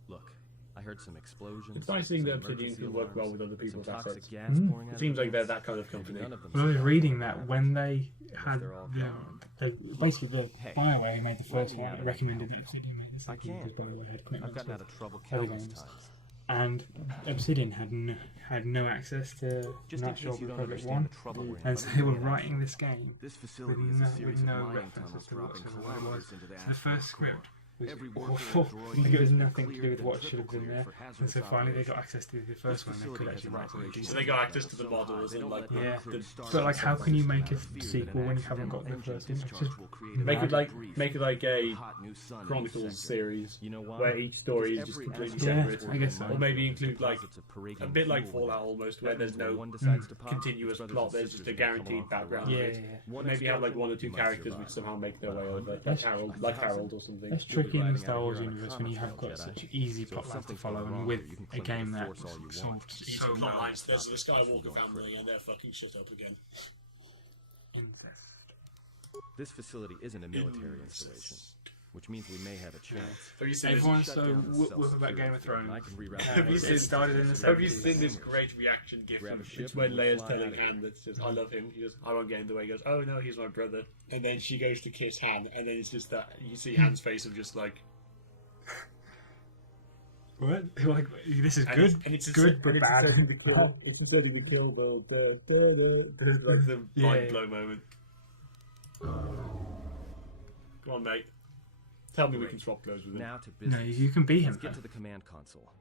Look, I heard some explosions. It's nice seeing some that Obsidian emergency can work well alarms, with other people's some toxic assets. gas Hmm? pouring out It of seems the like they're vents. that kind of Maybe company. none of them Well, I was survived. reading that when they had they're all the, gone. basically the Hey, BioWare who made the first me one out of recommended it. that Obsidian make the I second can't. because BioWare had I've commitments gotten out with of trouble other countless games. times. And Obsidian had no access to Just in Natural case you don't Republic understand 1, the trouble we're in, and let so me they were lay it out writing for you. this game This with facility is a no, series with of no mining reference tunnels as to dropping whatsoever what it was. kilometers into the So the asteroid first script core. was Every awful. worker and droid Like, it was has been nothing to do cleared with and what should have triple been cleared there. for And hazardous so finally they got operations. access to the first one, they could actually write something So they got access to the models and like Yeah. the But like, how can you make a sequel when you haven't got the first one? It's just make it like a Hot new sun in the Chronicles sector. series You know why? where each story is Because just every completely asteroid Yeah, separate. I guess so. Or maybe include like deposits of Paragon a bit like fuel with Fallout it. almost, where That there's means when no one decides to pop, continuous its brothers plot. and There's just sisters a are gonna come guaranteed along for the background. ride. Yeah, of it. yeah. One Maybe have like one or two explosion, you might characters which survive. somehow make their But way over, 100? like Harold, like 1,000? Harold or something. That's You'll be tricky in the riding Star out Wars here on a universe when you have common got trail, such Jedi. easy So if plot lines to something's follow, going and wrong with here, you can a claim game the that Force all you want. solved Easy so plot well. lines. There's the Stop it from Skywalker going family critical. and they're fucking shit up again. Incest. This facility isn't a military installation, which means we may have a chance. Have you seen Everyone's Shut so down the whoop self-security about Game of field, and Thrones. I can reroute Have my you data started in the to Have you Have seen this hangars. great reaction gif? Grab a It's ship when and Leia's fly telling out of here. Han that says, "I love him." He goes, "I won't get in the way." He goes, "Oh no, he's my brother." And then she goes to kiss Han, and then it's just that you see Han's face of just like, What? Like, this is and good. it's, and it's good, but and it's bad. inserting the kill. It's inserting the kill bill. Like the Yeah. mind blow moment. Come on, mate. Tell me we can swap clothes with him. Now to No, business. you can be him. Let's get though. to the command console.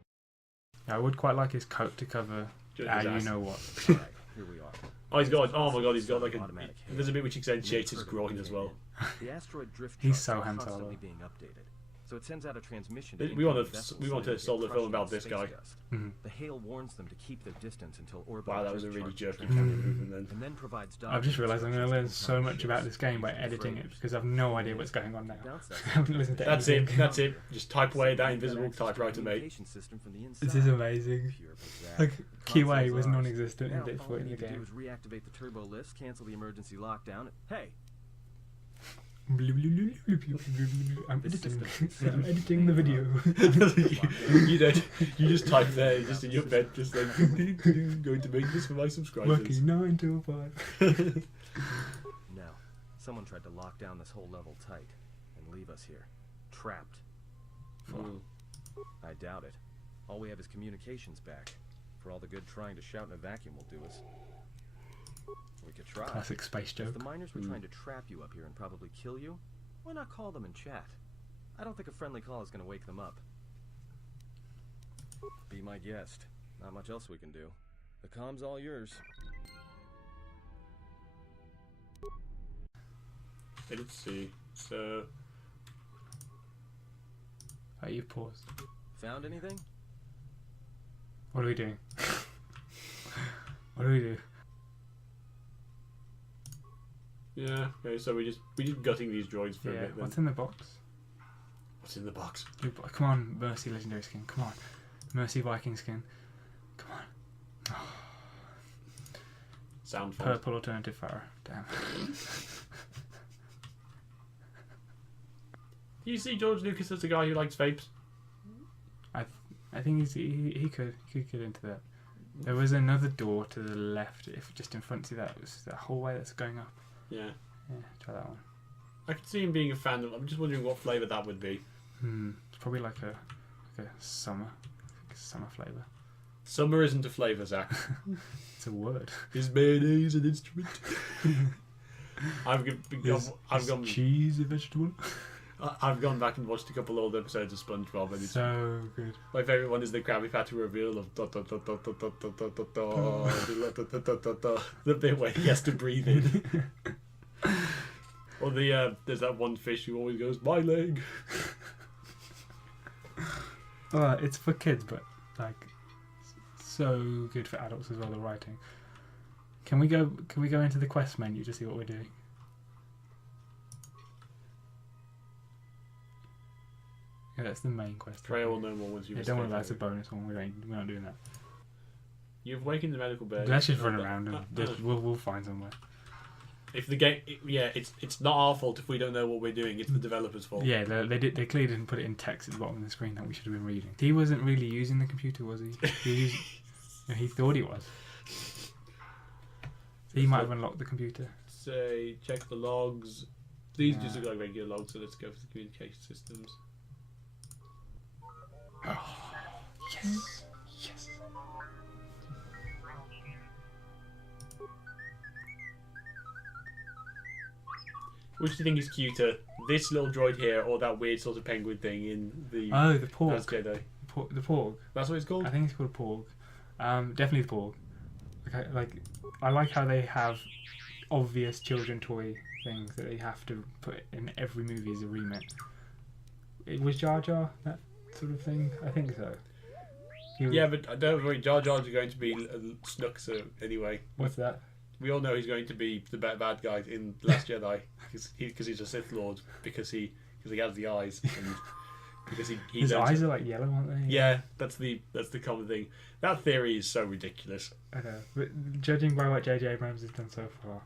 I would quite like his coat to cover. Just his You ass. know what? All right, here we are. Oh, he's got. Oh my god, he's got like a. Automatic hair. There's a bit which accentuates his groin as well. The asteroid drift He's charts so are Han constantly Solo. being updated. so it sends out a transmission. We want to solve the film about this guy. The hail warns them to keep their distance until orbit. Wow, that was a really jerky camera movement then. And then provides I've just realised I'm going to learn so much about this game by editing it because I've no idea what's going on now. I haven't listened to That's anything. it. That's it. Just type away that invisible typewriter, mate. This is amazing. Like QA was non-existent in this point in the Do game. is reactivate the turbo lifts, cancel the emergency lockdown. Hey, I'm editing. I'm editing the video. You don't. You just type there, just in your bed, just like going to make this for my subscribers. Working 9 till 5. no. Someone tried to lock down this whole level tight and leave us here, trapped. I doubt it. All we have is communications back. For all the good trying to shout in a vacuum will do us. We could try. Classic space If joke. the miners were trying to trap you up here and probably kill you, why not call them and chat? I don't think a friendly call is going to wake them up. Be my guest. Not much else we can do. The comm's all yours. Let's see. So, Oh, you paused. Found anything? What are we doing? What do we do? yeah. Okay. So we just gutting these droids for a Yeah, bit. Then. what's in the box? What's in the box? Come on, Mercy Legendary skin. Come on. Mercy Viking skin. Come on. Sound font. Purple alternative Farah. Damn. Do you see George Lucas as a guy who likes vapes? I think he could get into that. There was another door to the left, if just in front. See that? It was that hallway that's going up. Yeah. Yeah, try that one. I could see him being a fan of. I'm just wondering what flavour that would be. It's probably like a summer flavour. Summer isn't a flavour, Zach. It's a word. Is mayonnaise an instrument? Is cheese a vegetable? I've gone back and watched a couple old episodes of SpongeBob, and it's So good. my favourite one is the Krabby Patty reveal of the bit where he has to breathe in. Or there's that one fish who always goes, my leg. Well, it's for kids, but like so good for adults as well. The writing. Can we go into the quest menu to see what we're doing? Yeah, that's the main quest. Freya will know more once you've don't worry escaped. about it, it's a bonus one. We're not doing that. You've awakened the medical bed. Let's just run around and we'll find somewhere. If the game, it's not our fault if we don't know what we're doing. It's the developer's fault. Yeah, they clearly didn't put it in text at the bottom of the screen that we should have been reading. He wasn't really using the computer, was he? He thought he was. He might have unlocked the computer. Say, check the logs. These just look like regular logs, so let's go for the communication systems. Oh, yes. Yes. Which do you think is cuter? This little droid here, or that weird sort of penguin thing in the The Porg. Last Jedi? The Porg. That's what it's called? I think it's called Porg. Definitely the Porg. I like how they have obvious children toy things that they have to put in every movie as a remake. It was Jar Jar that sort of thing. I think so. Yeah, but don't worry, Jar Jar's going to be Snooks anyway. What's that? We all know he's going to be the bad guy in Last Jedi because he's a Sith Lord because he has the eyes and because he his eyes are like yellow, aren't they? Yeah, that's the common thing. That theory is so ridiculous. I know, but judging by what J.J. Abrams has done so far,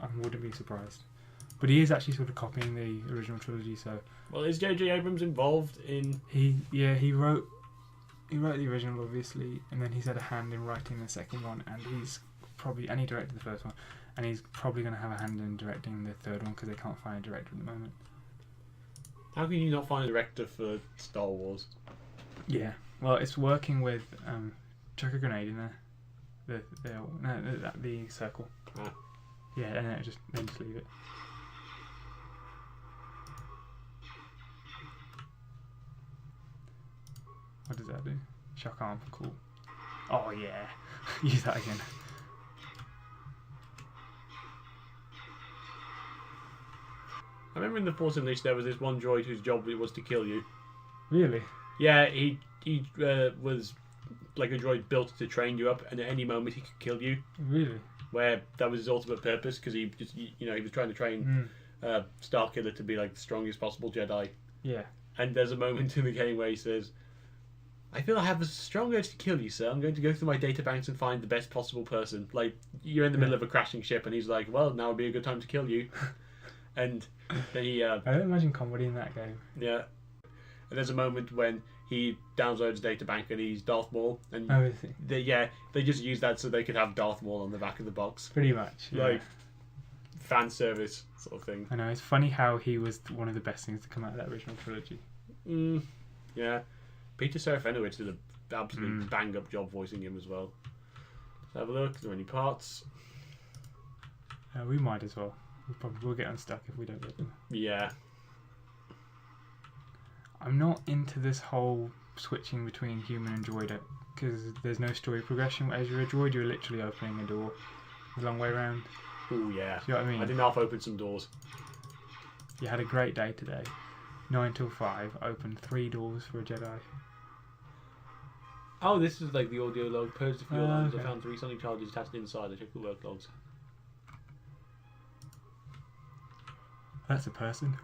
I wouldn't be surprised. But he is actually sort of copying the original trilogy, so. Well, is J.J. Abrams involved in? He wrote the original, obviously, and then he's had a hand in writing the second one, and he directed the first one, and he's probably going to have a hand in directing the third one because they can't find a director at the moment. How can you not find a director for Star Wars? Yeah, well, it's working with chuck a grenade in there. The circle. Ah. Yeah, and then just leave it. What does that do? Shock arm, cool. Oh yeah, use that again. I remember in The Force Unleashed there was this one droid whose job it was to kill you. Really? Yeah, he was like a droid built to train you up, and at any moment he could kill you. Really? Where that was his ultimate purpose, because he just he was trying to train Starkiller to be like the strongest possible Jedi. Yeah. And there's a moment in the game where he says, "I feel I have a strong urge to kill you, sir. I'm going to go through my data banks and find the best possible person." Like, you're in the middle of a crashing ship, and he's like, "Well, now would be a good time to kill you." And then he I don't imagine comedy in that game. yeah. And there's a moment when he downloads his data bank and he's Darth Maul, and Oh, is he? they just use that so they could have Darth Maul on the back of the box, Pretty much. Yeah. like fan service sort of thing. I know, it's funny how he was one of the best things to come out of that original trilogy. Yeah, Peter Serafinowicz did an absolute bang up job voicing him as well. Let's have a look. Are there any parts? We might as well. We'll get unstuck if we don't get them. Yeah. I'm not into this whole switching between human and droid because there's no story progression. As you're a droid, you're literally opening a door the long way around. Oh yeah. Do you know what I mean? I did half open some doors. You had a great day today. 9 till 5, opened 3 doors for a Jedi. Oh, this is like the audio log. Purged the fuel lines. Okay. I found 3 sonic charges attached inside. I checked the work logs. That's a person.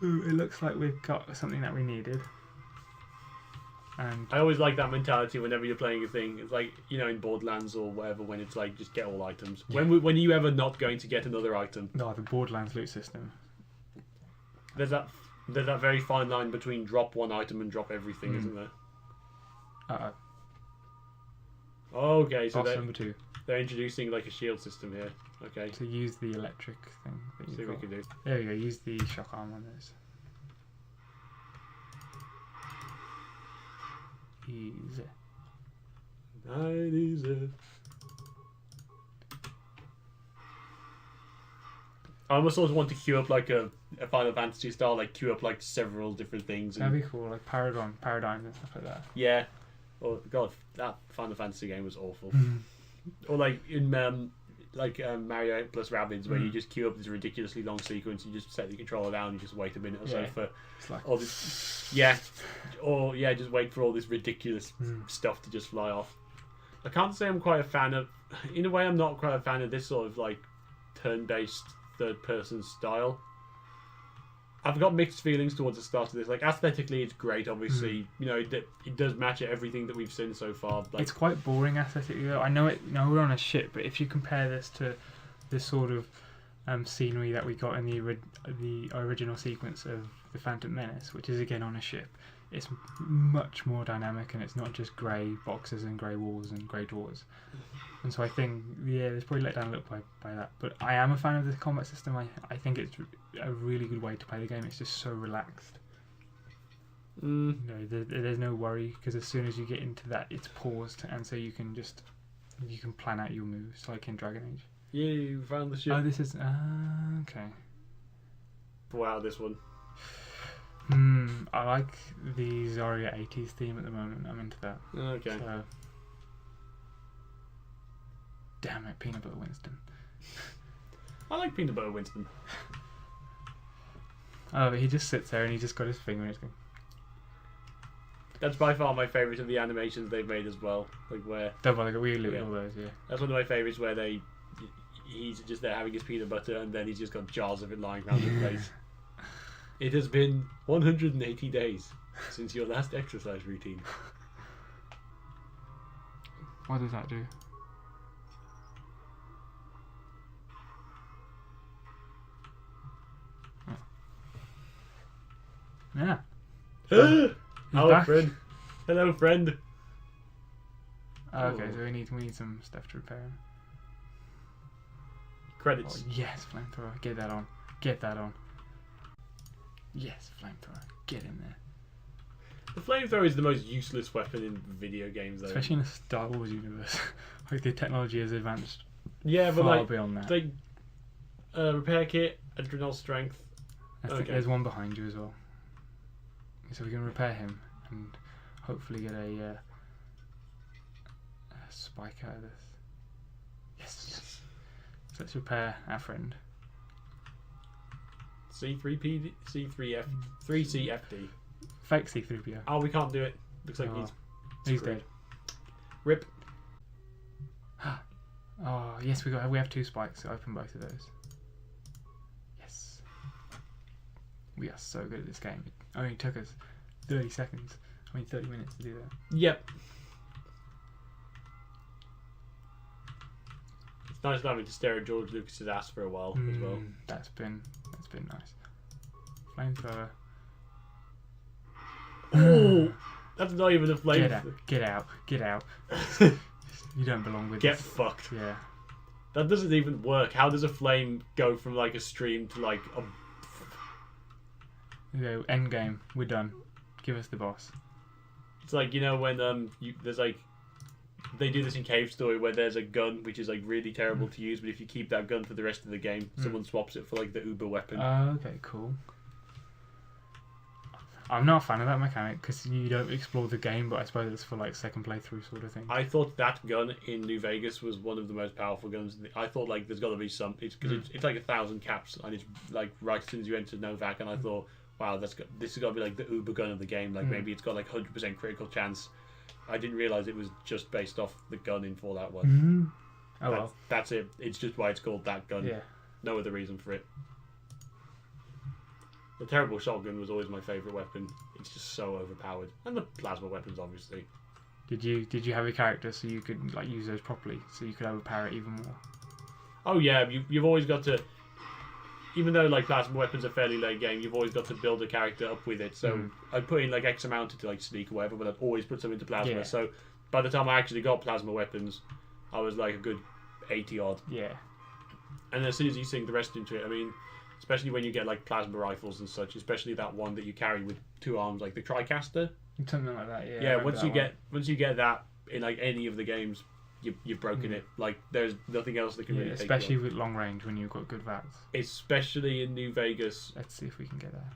So it looks like we've got something that we needed. And I always like that mentality whenever you're playing a thing. It's like, in Borderlands or whatever, when it's like, just get all items. Yeah. When are you ever not going to get another item? no, the Borderlands loot system. There's that very fine line between drop one item and drop everything, isn't there? Okay, so Boss number 2. they're introducing like a shield system here. Okay. To use the electric thing that See you've what we got. can do. There we go, use the shock arm on this. Easy. Easy. I almost also want to queue up like a Final Fantasy style, like queue up like several different things. That'd be cool, like paradigms and stuff like that. Yeah. Oh god, that Final Fantasy game was awful. Or like in Mario plus Rabbids, where you just queue up this ridiculously long sequence, you just set the controller down, and you just wait a minute or so for It's like all this. Yeah. Or just wait for all this ridiculous stuff to just fly off. I can't say I'm quite a fan of. In a way, I'm not quite a fan of this sort of like turn-based third-person style. I've got mixed feelings towards the start of this. Like, aesthetically, it's great. Obviously, it does match everything that we've seen so far. Like, it's quite boring aesthetically though. I know we're on a ship, but if you compare this to this sort of scenery that we got in the original sequence of the Phantom Menace, which is again on a ship, it's much more dynamic, and it's not just grey boxes and grey walls and grey doors. And so I think, it's probably let down a little by that. But I am a fan of the combat system. I think it's a really good way to play the game. It's just so relaxed. There's no worry, because as soon as you get into that, it's paused, and so you can plan out your moves, like in Dragon Age. yeah, you found the ship. Oh, this is okay. Wow, this one. I like the Zarya 80s theme at the moment. I'm into that. Okay. So, damn it, Peanut Butter Winston. I like Peanut Butter Winston. Oh, but he just sits there and he just got his finger and he's going. That's by far my favourite of the animations they've made as well. Like where Don't bother, we loot all those, yeah. that's one of my favourites, where he's just there having his peanut butter, and then he's just got jars of it lying around the place. It has been 180 days since your last exercise routine. What does that do? Oh. Yeah. Hello, back. friend. Hello, friend. Oh, okay, so we need some stuff to repair. Credits. Oh, yes, flamethrower. Get that on. Get that on. Yes, flamethrower. Get in there. The flamethrower is the most useless weapon in video games, though. Especially in the Star Wars universe. Like, the technology has advanced Yeah, but far like, beyond that. like repair kit, adrenal strength. I think okay. there's one behind you as well. So we can repair him and hopefully get a spike out of this. Yes. So let's repair our friend. C3PD, C3F, 3CFD. Fake C3PO. Oh, we can't do it. Looks like Oh, he's he's dead. Rip. Oh yes, we have 2 spikes. So open both of those. Yes. We are so good at this game. It only took us 30 seconds. 30 minutes to do that. Yep. It's nice not having to stare at George Lucas's ass for a while as well. That's been nice. Flamethrower. Oh, that's not even a flame. Get out. You don't belong with Get us. fucked. Yeah. That doesn't even work. How does a flame go from like a stream to like a... You go, end game. We're done. Give us the boss. It's like, you know, when there's like... They do this in Cave Story where there's a gun which is like really terrible to use, but if you keep that gun for the rest of the game, someone swaps it for like the uber weapon. Okay, cool. I'm not a fan of that mechanic because you don't explore the game, but I suppose it's for like second playthrough sort of thing. I thought that gun in New Vegas was one of the most powerful guns. I thought like there's got to be some, because it's like 1,000 caps and it's like right as soon as you enter Novak, and I thought, wow, this has got to be like the uber gun of the game. Like maybe it's got like 100% critical chance. I didn't realise it was just based off the gun in Fallout 1. That's it. It's just why it's called that gun. Yeah. No other reason for it. The terrible shotgun was always my favourite weapon. It's just so overpowered. And the plasma weapons, obviously. Did you have a character so you could like use those properly, so you could overpower it even more? Oh yeah, you've always got to... Even though like plasma weapons are fairly late game, you've always got to build a character up with it. So I'd put in like X amount into like sneak or whatever, but I'd always put some into plasma. Yeah. So by the time I actually got plasma weapons, I was like a good 80 odd. Yeah. And as soon as you sink the rest into it, I mean, especially when you get like plasma rifles and such, especially that one that you carry with 2 arms, like the TriCaster. Something like that. Yeah. Yeah. Once you get that in like any of the games, you've broken it. Like there's nothing else that can really take you especially on. with long range when you've got good VATs. Especially in New Vegas. Let's see if we can get that.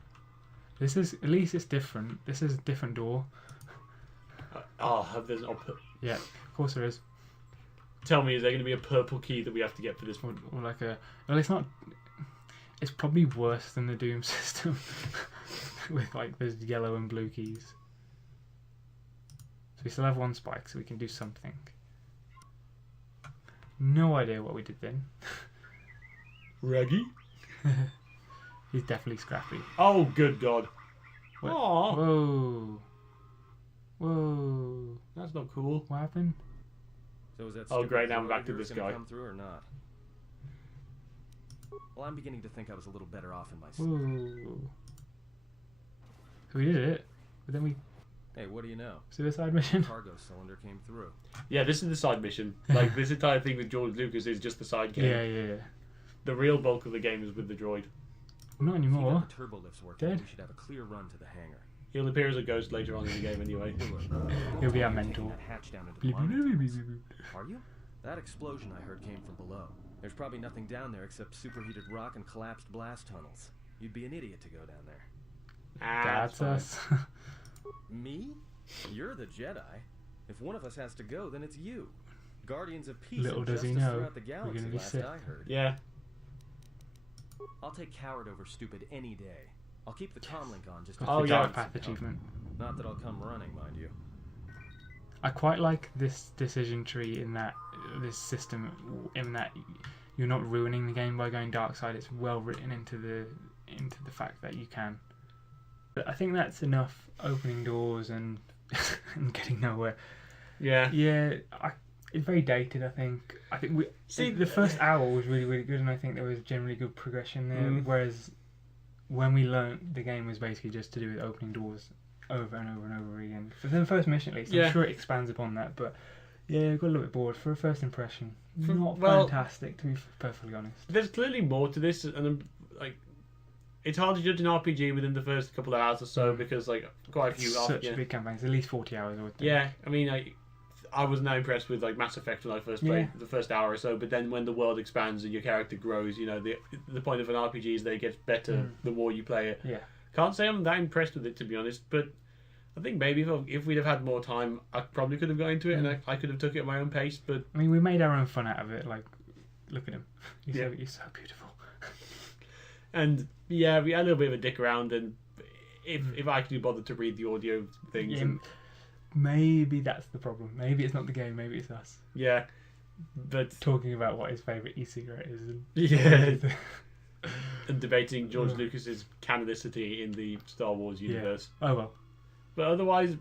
This is, at least it's different. This is a different door. There's an Yeah, of course there is. Tell me, is there going to be a purple key that we have to get for this one? Or like a... Well, it's not... It's probably worse than the Doom system. With like there's yellow and blue keys. So we still have 1 spike, so we can do something. No idea what we did then. Raggy? He's definitely scrappy. Oh, good God. What? Aww. Whoa. That's not cool. What happened? So is that Oh, great, now stupid I'm back to droid this gonna guy. come through or not? Well, I'm beginning to think I was a little better off in my Whoa. So we did it, but then we... Hey, what do you know? Suicide mission? Cargo cylinder came through. Yeah, this is the side mission. Like, this entire thing with George Lucas is just the side game. Yeah. The real bulk of the game is with the droid. Not If you anymore. got the turbo lifts working, Dead. we should have a clear run to the hangar. He'll appear as a ghost later on in the game anyway. He'll be our Taking mentor. that hatch down into the mine. Are you? That explosion I heard came from below. There's probably nothing down there except superheated rock and collapsed blast tunnels. You'd be an idiot to go down there. That's us. Me? You're the Jedi. If one of us has to go, then it's you. Guardians of peace Little and does he justice know, throughout the we're galaxy, gonna be last sick. I heard. Yeah. I'll take coward over stupid any day. I'll keep the comlink on just to Got the yeah. Dark Path achievement. Not that I'll come running, mind you. I quite like this decision tree in that this system in that you're not ruining the game by going dark side. It's well written into the fact that you can. But I think that's enough opening doors and and getting nowhere. Yeah. Yeah, it's very dated. I think we See, the first hour was really good, and I think there was generally good progression there. Mm. Whereas when we learnt the game was basically just to do with opening doors over and over and over again. For the first mission at least, Yeah. I'm sure it expands upon that, but yeah, I got a little bit bored for a first impression. Not well- fantastic, to be perfectly honest. There's clearly more to this, and like, it's hard to judge an RPG within the first couple of hours or so because like quite a few. It's such a big campaign. It's at least 40 hours. I would think. Yeah, I mean, I was now impressed with like Mass Effect when I first played Yeah. the first hour or so, but then when the world expands and your character grows, you know, the point of an RPG is that it gets better the more you play it. Yeah. Can't say I'm that impressed with it, to be honest, but I think maybe if we'd have had more time, I probably could have got into it and I could have took it at my own pace, but I mean, we made our own fun out of it. Like, look at him. He's Yeah. so beautiful. And yeah, we had a little bit of a dick around, and if I actually bothered to read the audio things, Yeah, and, maybe that's the problem. Maybe it's not the game. Maybe it's us yeah, but talking about what his favourite e-cigarette is. And yeah, and debating George Lucas's canonicity in the Star Wars universe. Oh well. But otherwise,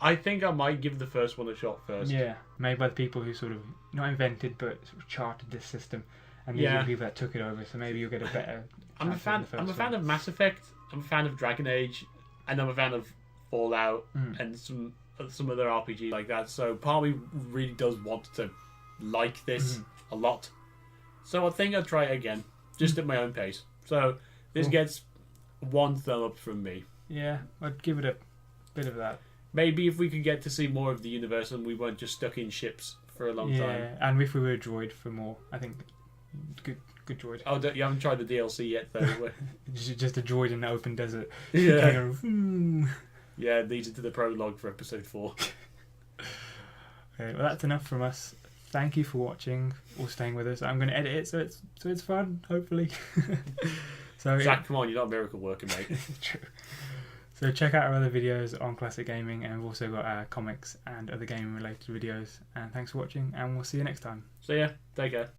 I think I might give the first one a shot first. Yeah, made by the people who sort of not invented but sort of charted this system, and these are the people that took it over. So maybe you'll get a better. I'm a fan of Mass Effect. I'm a fan of Dragon Age, and I'm a fan of Fallout and some other RPGs like that. So part of me really does want to like this a lot. So I think I'll try it again, just at my own pace. So this gets 1 thumb up from me. Yeah, I'd give it a bit of that. Maybe if we could get to see more of the universe and we weren't just stuck in ships for a long time. Yeah, and if we were a droid for more, I think good droid. Oh, you haven't tried the DLC yet, though. Just a droid in the open desert. Yeah. Going, Yeah, it leads into the prologue for episode 4. Okay, well that's enough from us. Thank you for watching or staying with us. I'm going to edit it so it's fun, hopefully. So Zach, come on, you're not a miracle worker, mate. True. So check out our other videos on classic gaming, and we've also got comics and other gaming related videos. And thanks for watching, and we'll see you next time. So yeah, take care.